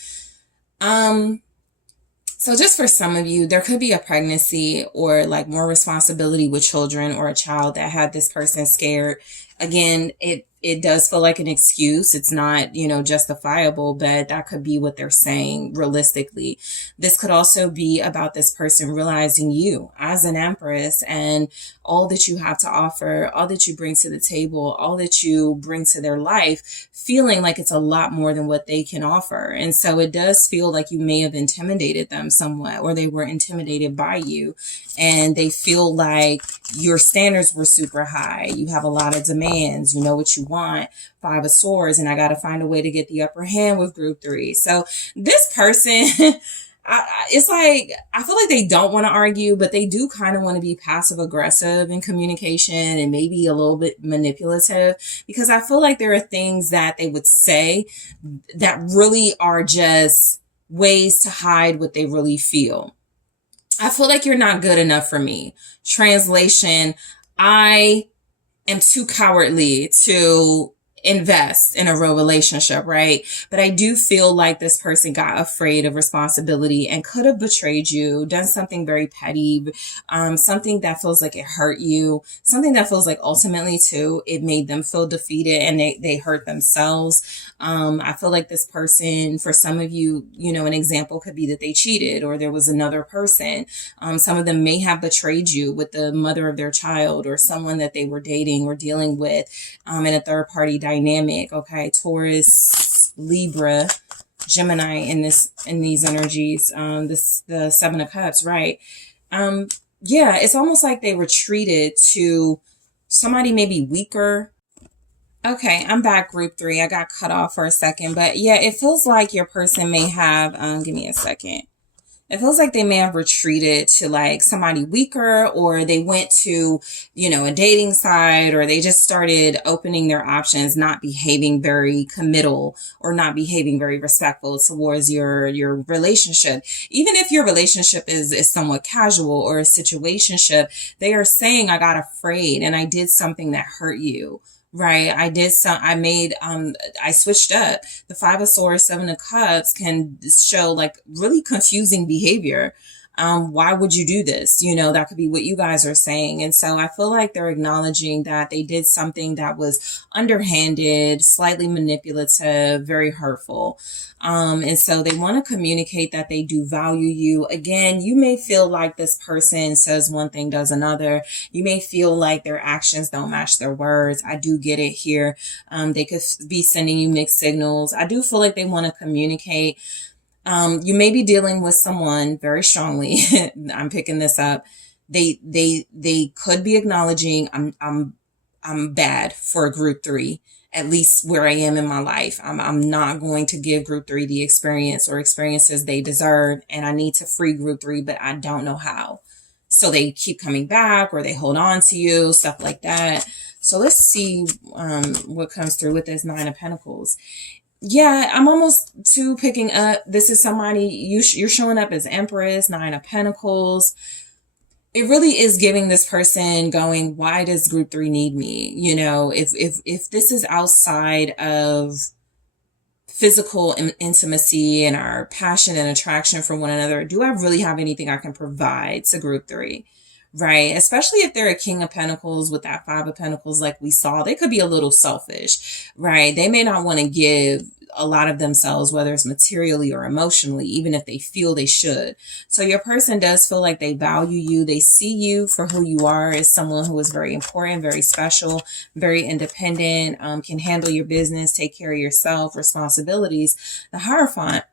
So just for some of you, there could be a pregnancy or like more responsibility with children or a child that had this person scared. Again, it it does feel like an excuse. It's not, justifiable, but that could be what they're saying realistically. This could also be about this person realizing you as an empress and all that you have to offer, all that you bring to the table, all that you bring to their life, feeling like it's a lot more than what they can offer. And so it does feel like you may have intimidated them somewhat, or they were intimidated by you, and they feel like your standards were super high. You have a lot of demands. You know what you want. 5 of Swords, and I got to find a way to get the upper hand with group 3. So this person, it's like, I feel like they don't want to argue, but they do kind of want to be passive aggressive in communication and maybe a little bit manipulative, because I feel like there are things that they would say that really are just ways to hide what they really feel. I feel like you're not good enough for me. Translation, I am too cowardly to invest in a real relationship, right? But I do feel like this person got afraid of responsibility and could have betrayed you, done something very petty, something that feels like it hurt you, something that feels like ultimately too, it made them feel defeated and they hurt themselves. I feel like this person, for some of you, an example could be that they cheated or there was another person. Some of them may have betrayed you with the mother of their child or someone that they were dating or dealing with in a third party dynamic. Okay, Taurus, Libra, Gemini in these energies. The 7 of Cups, right? Yeah, it's almost like they retreated to somebody maybe weaker. Okay, I'm back, group 3. I got cut off for a second, but yeah, it feels like your person may have, give me a second. It feels like they may have retreated to like somebody weaker, or they went to, a dating site, or they just started opening their options, not behaving very committal or not behaving very respectful towards your relationship. Even if your relationship is somewhat casual or a situationship, they are saying, I got afraid and I did something that hurt you. Right. I switched up. The 5 of Swords, 7 of Cups can show like really confusing behavior. Why would you do this? That could be what you guys are saying. And so I feel like they're acknowledging that they did something that was underhanded, slightly manipulative, very hurtful. And so they want to communicate that they do value you. Again, you may feel like this person says one thing, does another. You may feel like their actions don't match their words. I do get it here. They could be sending you mixed signals. I do feel like they want to communicate. You may be dealing with someone very strongly. I'm picking this up. They could be acknowledging I'm bad for group 3, at least where I am in my life. I'm not going to give group 3 the experience or experiences they deserve. And I need to free group 3, but I don't know how. So they keep coming back, or they hold on to you, stuff like that. So let's see, what comes through with this 9 of Pentacles. Yeah, I'm almost to picking up. This is somebody you're showing up as Empress, 9 of Pentacles. It really is giving this person going, why does group 3 need me? If this is outside of physical intimacy and our passion and attraction for one another, do I really have anything I can provide to group 3? Right? Especially if they're a King of Pentacles with that 5 of Pentacles, like we saw, they could be a little selfish, right? They may not want to give a lot of themselves, whether it's materially or emotionally, even if they feel they should. So your person does feel like they value you. They see you for who you are, as someone who is very important, very special, very independent, can handle your business, take care of yourself, responsibilities. The Hierophant,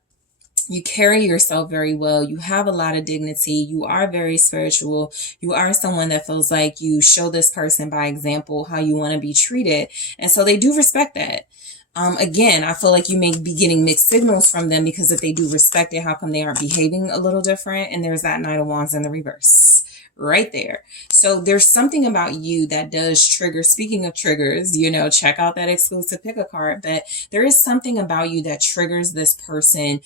you carry yourself very well. You have a lot of dignity. You are very spiritual. You are someone that feels like you show this person by example how you want to be treated. And so they do respect that. Again, I feel like you may be getting mixed signals from them, because if they do respect it, how come they aren't behaving a little different? And there's that Knight of Wands in the reverse right there. So there's something about you that does trigger. Speaking of triggers, check out that exclusive pick a card, but there is something about you that triggers this person,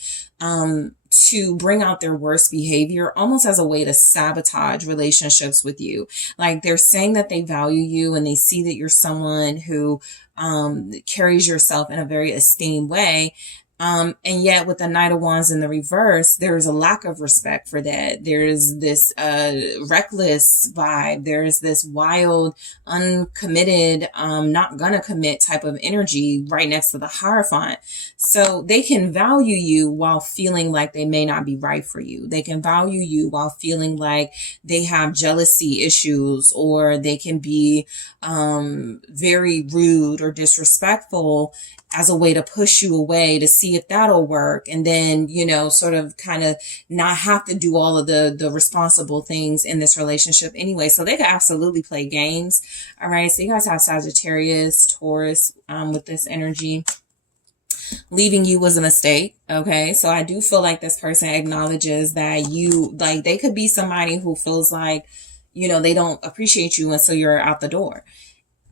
to bring out their worst behavior, almost as a way to sabotage relationships with you. Like they're saying that they value you and they see that you're someone who, carries yourself in a very esteemed way. And yet with the Knight of Wands in the reverse, there is a lack of respect for that. There's this reckless vibe. There's this wild, uncommitted, not gonna commit type of energy right next to the Hierophant. So they can value you while feeling like they may not be right for you. They can value you while feeling like they have jealousy issues, or they can be very rude or disrespectful as a way to push you away to see if that'll work. And then, you know, sort of kind of not have to do all of the responsible things in this relationship anyway. So they could absolutely play games. All right. So you guys have Sagittarius, Taurus, with this energy. Leaving you was a mistake. Okay. So I do feel like this person acknowledges that you, like, they could be somebody who feels like, you know, they don't appreciate you until you're out the door.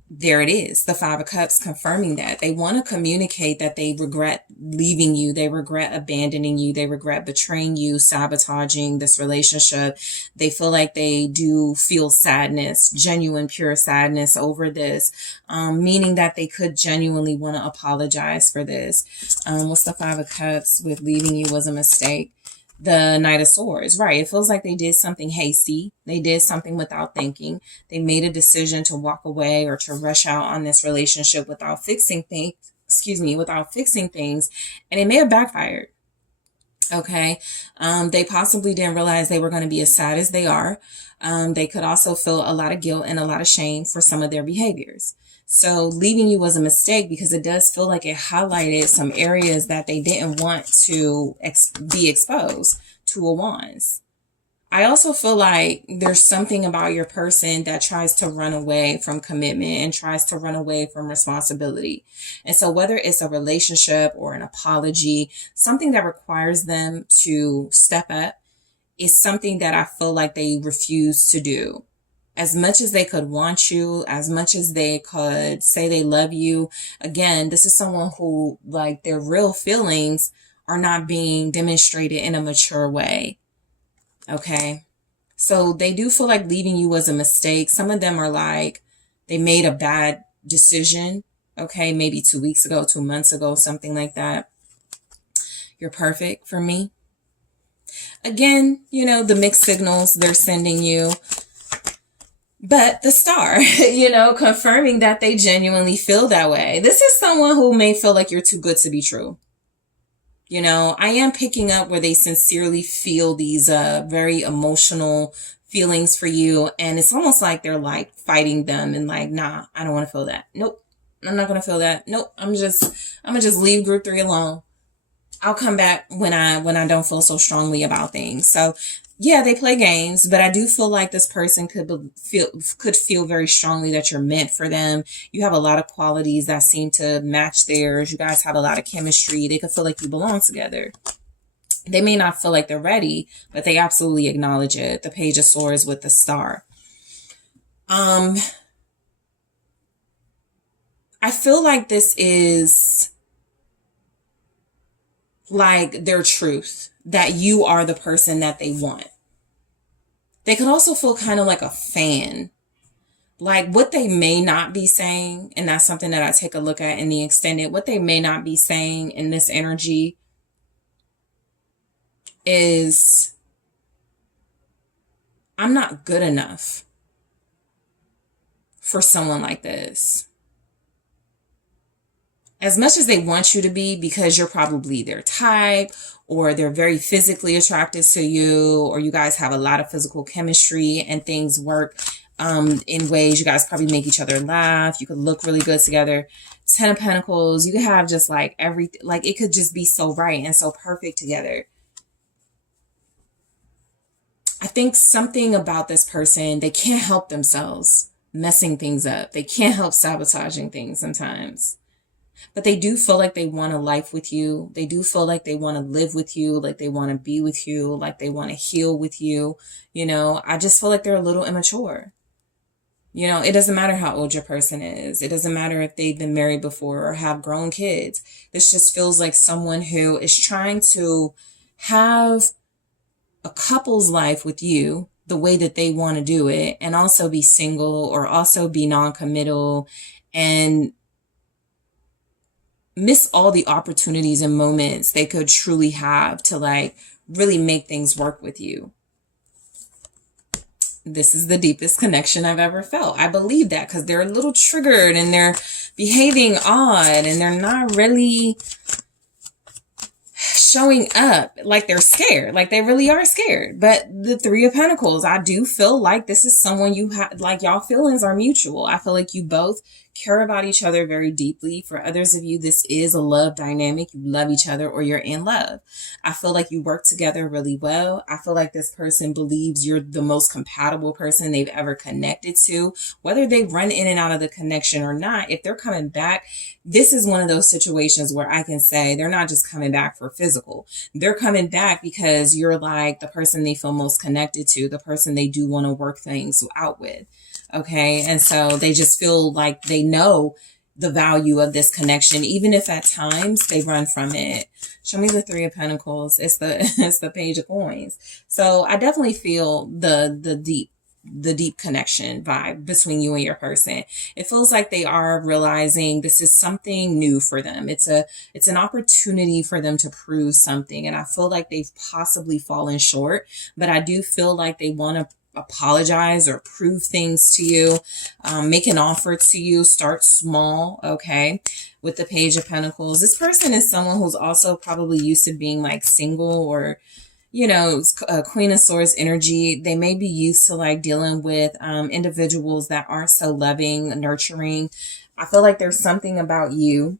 There it is. The Five of Cups confirming that. They want to communicate that they regret leaving you. They regret abandoning you. They regret betraying you, sabotaging this relationship. They feel like they do feel sadness, genuine, pure sadness over this, meaning that they could genuinely want to apologize for this. What's the Five of Cups with leaving you was a mistake? The Knight of Swords, right? It feels like they did something hasty. They did something without thinking. They made a decision to walk away or to rush out on this relationship without fixing things, without fixing things. And it may have backfired. Okay. They possibly didn't realize they were going to be as sad as they are. They could also feel a lot of guilt and a lot of shame for some of their behaviors. So leaving you was a mistake because it does feel like it highlighted some areas that they didn't want to be exposed to a Wands. I also feel like there's something about your person that tries to run away from commitment and tries to run away from responsibility. And so whether it's a relationship or an apology, something that requires them to step up is something that I feel like they refuse to do. As much as they could want you, as much as they could say they love you, again, this is someone who, like, their real feelings are not being demonstrated in a mature way. Okay. So they do feel like leaving you was a mistake. Some of them are like, they made a bad decision. Okay. Maybe 2 weeks ago, 2 months ago, something like that. You're perfect for me. Again, you know, the mixed signals they're sending you. But the star, you know, confirming that they genuinely feel that way. This is someone who may feel like you're too good to be true. You know, I am picking up where they sincerely feel these very emotional feelings for you. And it's almost like they're like fighting them and like, nah, I don't want to feel that. Nope, I'm not going to feel that. Nope, I'm gonna just leave group 3 alone. I'll come back when I don't feel so strongly about things. So yeah, they play games, but I do feel like this person could feel very strongly that you're meant for them. You have a lot of qualities that seem to match theirs. You guys have a lot of chemistry. They could feel like you belong together. They may not feel like they're ready, but they absolutely acknowledge it. The Page of Swords with the star. I feel like this is like their truth, that you are the person that they want. They could also feel kind of like a fan. Like what they may not be saying, and that's something that I take a look at in the extended, what they may not be saying in this energy is, I'm not good enough for someone like this. As much as they want you to be, because you're probably their type, or they're very physically attracted to you, or you guys have a lot of physical chemistry and things work in ways you guys probably make each other laugh. You could look really good together. 10 of Pentacles, you could have just like everything, like it could just be so right and so perfect together. I think something about this person, they can't help themselves messing things up. They can't help sabotaging things sometimes. But they do feel like they want a life with you. They do feel like they want to live with you, like they want to be with you, like they want to heal with you. You know, I just feel like they're a little immature. You know, it doesn't matter how old your person is. It doesn't matter if they've been married before or have grown kids. This just feels like someone who is trying to have a couple's life with you the way that they want to do it, and also be single or also be non-committal and miss all the opportunities and moments they could truly have to like really make things work with you. This is the deepest connection I've ever felt. I believe that because they're a little triggered and they're behaving odd and they're not really showing up, like they're scared, like they really are scared. But the Three of Pentacles, I do feel like this is someone you have, like y'all feelings are mutual. I feel like you both care about each other very deeply. For others of you, this is a love dynamic. You love each other or you're in love. I feel like you work together really well. I feel like this person believes you're the most compatible person they've ever connected to. Whether they run in and out of the connection or not, if they're coming back, this is one of those situations where I can say they're not just coming back for physical. They're coming back because you're like the person they feel most connected to, the person they do want to work things out with. Okay. And so they just feel like they know the value of this connection, even if at times they run from it. Show me the Three of Pentacles. It's the Page of Coins. So I definitely feel the deep connection vibe between you and your person. It feels like they are realizing this is something new for them. It's an opportunity for them to prove something. And I feel like they've possibly fallen short, but I do feel like they want to apologize or prove things to you, make an offer to you, start small. Okay. With the Page of Pentacles, this person is someone who's also probably used to being like single or, you know, Queen of Swords energy. They may be used to like dealing with individuals that aren't so loving, nurturing. I feel like there's something about you.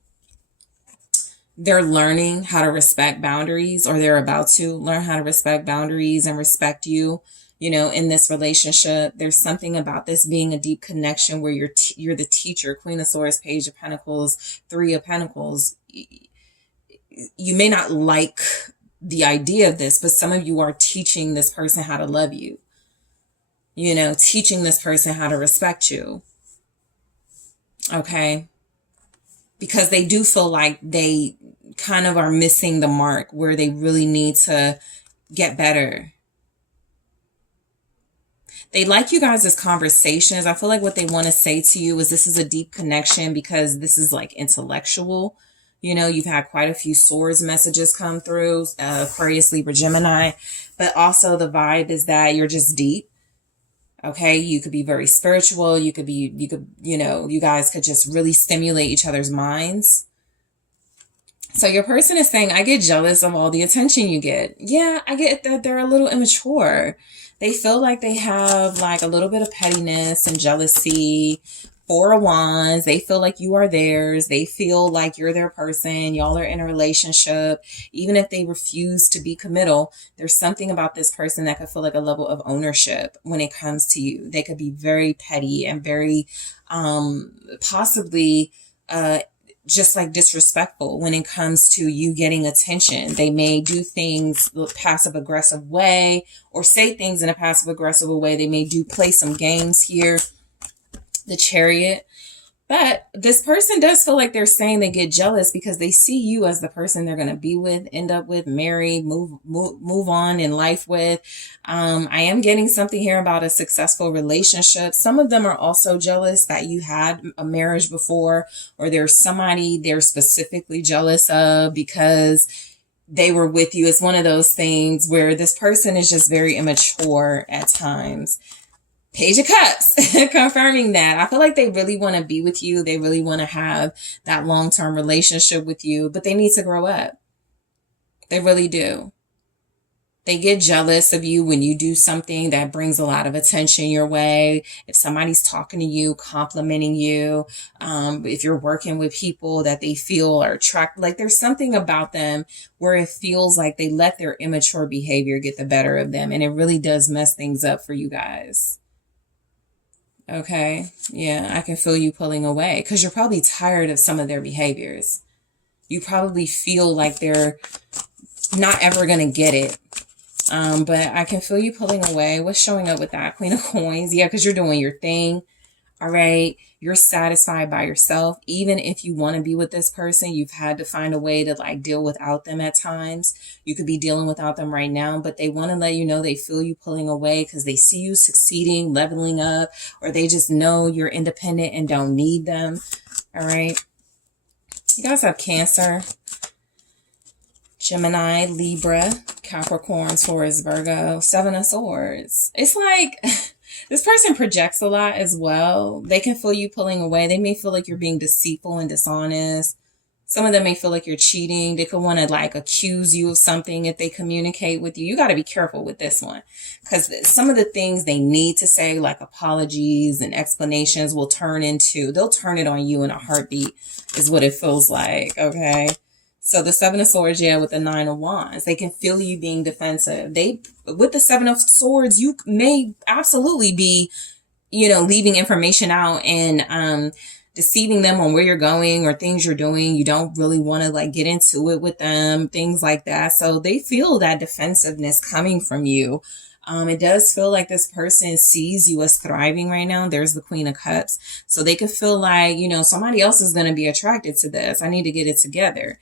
They're learning how to respect boundaries, or they're about to learn how to respect boundaries and respect you. You know, in this relationship, there's something about this being a deep connection where you're the teacher. Queen of Swords, Page of Pentacles, Three of Pentacles. You may not like the idea of this, but some of you are teaching this person how to love you. You know, teaching this person how to respect you. Okay. Because they do feel like they kind of are missing the mark where they really need to get better. They like you guys' conversations. I feel like what they want to say to you is this is a deep connection because this is like intellectual. You know, you've had quite a few swords messages come through, Aquarius, Libra, Gemini, but also the vibe is that you're just deep. Okay. You could be very spiritual. You could, you know, you guys could just really stimulate each other's minds. So your person is saying, I get jealous of all the attention you get. Yeah, I get that they're a little immature. They feel like they have like a little bit of pettiness and jealousy. Four of Wands. They feel like you are theirs. They feel like you're their person. Y'all are in a relationship. Even if they refuse to be committal, there's something about this person that could feel like a level of ownership when it comes to you. They could be very petty and very possibly just like disrespectful when it comes to you getting attention. They may do things the passive aggressive way or say things in a passive aggressive way. They may play some games here. The Chariot. But this person does feel like they're saying they get jealous because they see you as the person they're going to be with, end up with, marry, move on in life with. I am getting something here about a successful relationship. Some of them are also jealous that you had a marriage before, or there's somebody they're specifically jealous of because they were with you. It's one of those things where this person is just very immature at times. Page of Cups, confirming that. I feel like they really want to be with you. They really want to have that long-term relationship with you, but they need to grow up. They really do. They get jealous of you when you do something that brings a lot of attention your way. If somebody's talking to you, complimenting you, if you're working with people that they feel are attracted, like there's something about them where it feels like they let their immature behavior get the better of them. And it really does mess things up for you guys. Okay. Yeah, I can feel you pulling away because you're probably tired of some of their behaviors. You probably feel like they're not ever going to get it. But I can feel you pulling away. What's showing up with that? Queen of Coins. Yeah, because you're doing your thing. All right. You're satisfied by yourself. Even if you want to be with this person, you've had to find a way to like deal without them at times. You could be dealing without them right now, but they want to let you know they feel you pulling away because they see you succeeding, leveling up, or they just know you're independent and don't need them. All right. You guys have Cancer, Gemini, Libra, Capricorn, Taurus, Virgo, Seven of Swords. It's like this person projects a lot as well. They can feel you pulling away. They may feel like you're being deceitful and dishonest. Some of them may feel like you're cheating. They could want to like accuse you of something if they communicate with you. You got to be careful with this one, because some of the things they need to say, like apologies and explanations, they'll turn it on you in a heartbeat is what it feels like. Okay. So the Seven of Swords, yeah, with the Nine of Wands, they can feel you being defensive. With the Seven of Swords, you may absolutely be, leaving information out and, deceiving them on where you're going or things you're doing. You don't really want to like get into it with them, things like that. So they feel that defensiveness coming from you. It does feel like this person sees you as thriving right now. There's the Queen of Cups. So they could feel like, somebody else is going to be attracted to this. I need to get it together.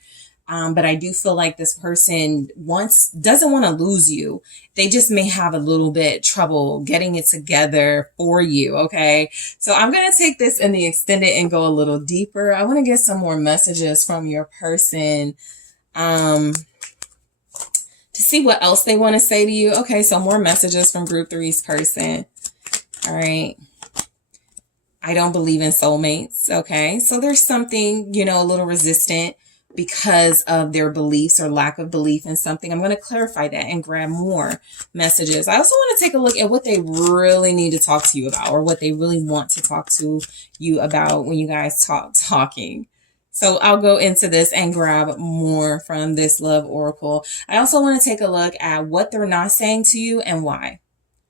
But I do feel like this person doesn't want to lose you. They just may have a little bit trouble getting it together for you. Okay. So I'm going to take this in the extended and go a little deeper. I want to get some more messages from your person, to see what else they want to say to you. Okay. So more messages from group 3's person. All right. I don't believe in soulmates. Okay. So there's something, a little resistant because of their beliefs or lack of belief in something. I'm going to clarify that and grab more messages. I also want to take a look at what they really need to talk to you about, or what they really want to talk to you about when you guys talking. So I'll go into this and grab more from this love oracle. I also want to take a look at what they're not saying to you and why.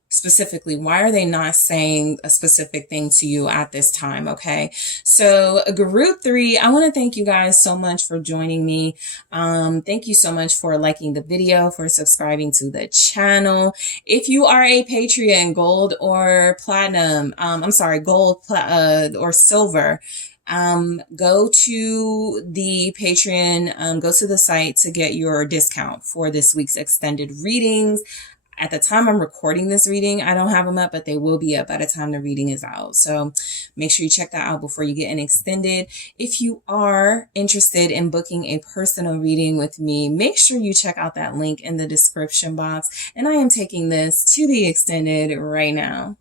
Specifically, why are they not saying a specific thing to you at this time? Okay. So group 3, I want to thank you guys so much for joining me. Thank you so much for liking the video, for subscribing to the channel. If you are a Patreon, gold or platinum, gold or silver, go to the Patreon, go to the site to get your discount for this week's extended readings. At the time I'm recording this reading, I don't have them up, but they will be up by the time the reading is out. So make sure you check that out before you get an extended. If you are interested in booking a personal reading with me, make sure you check out that link in the description box. And I am taking this to the extended right now.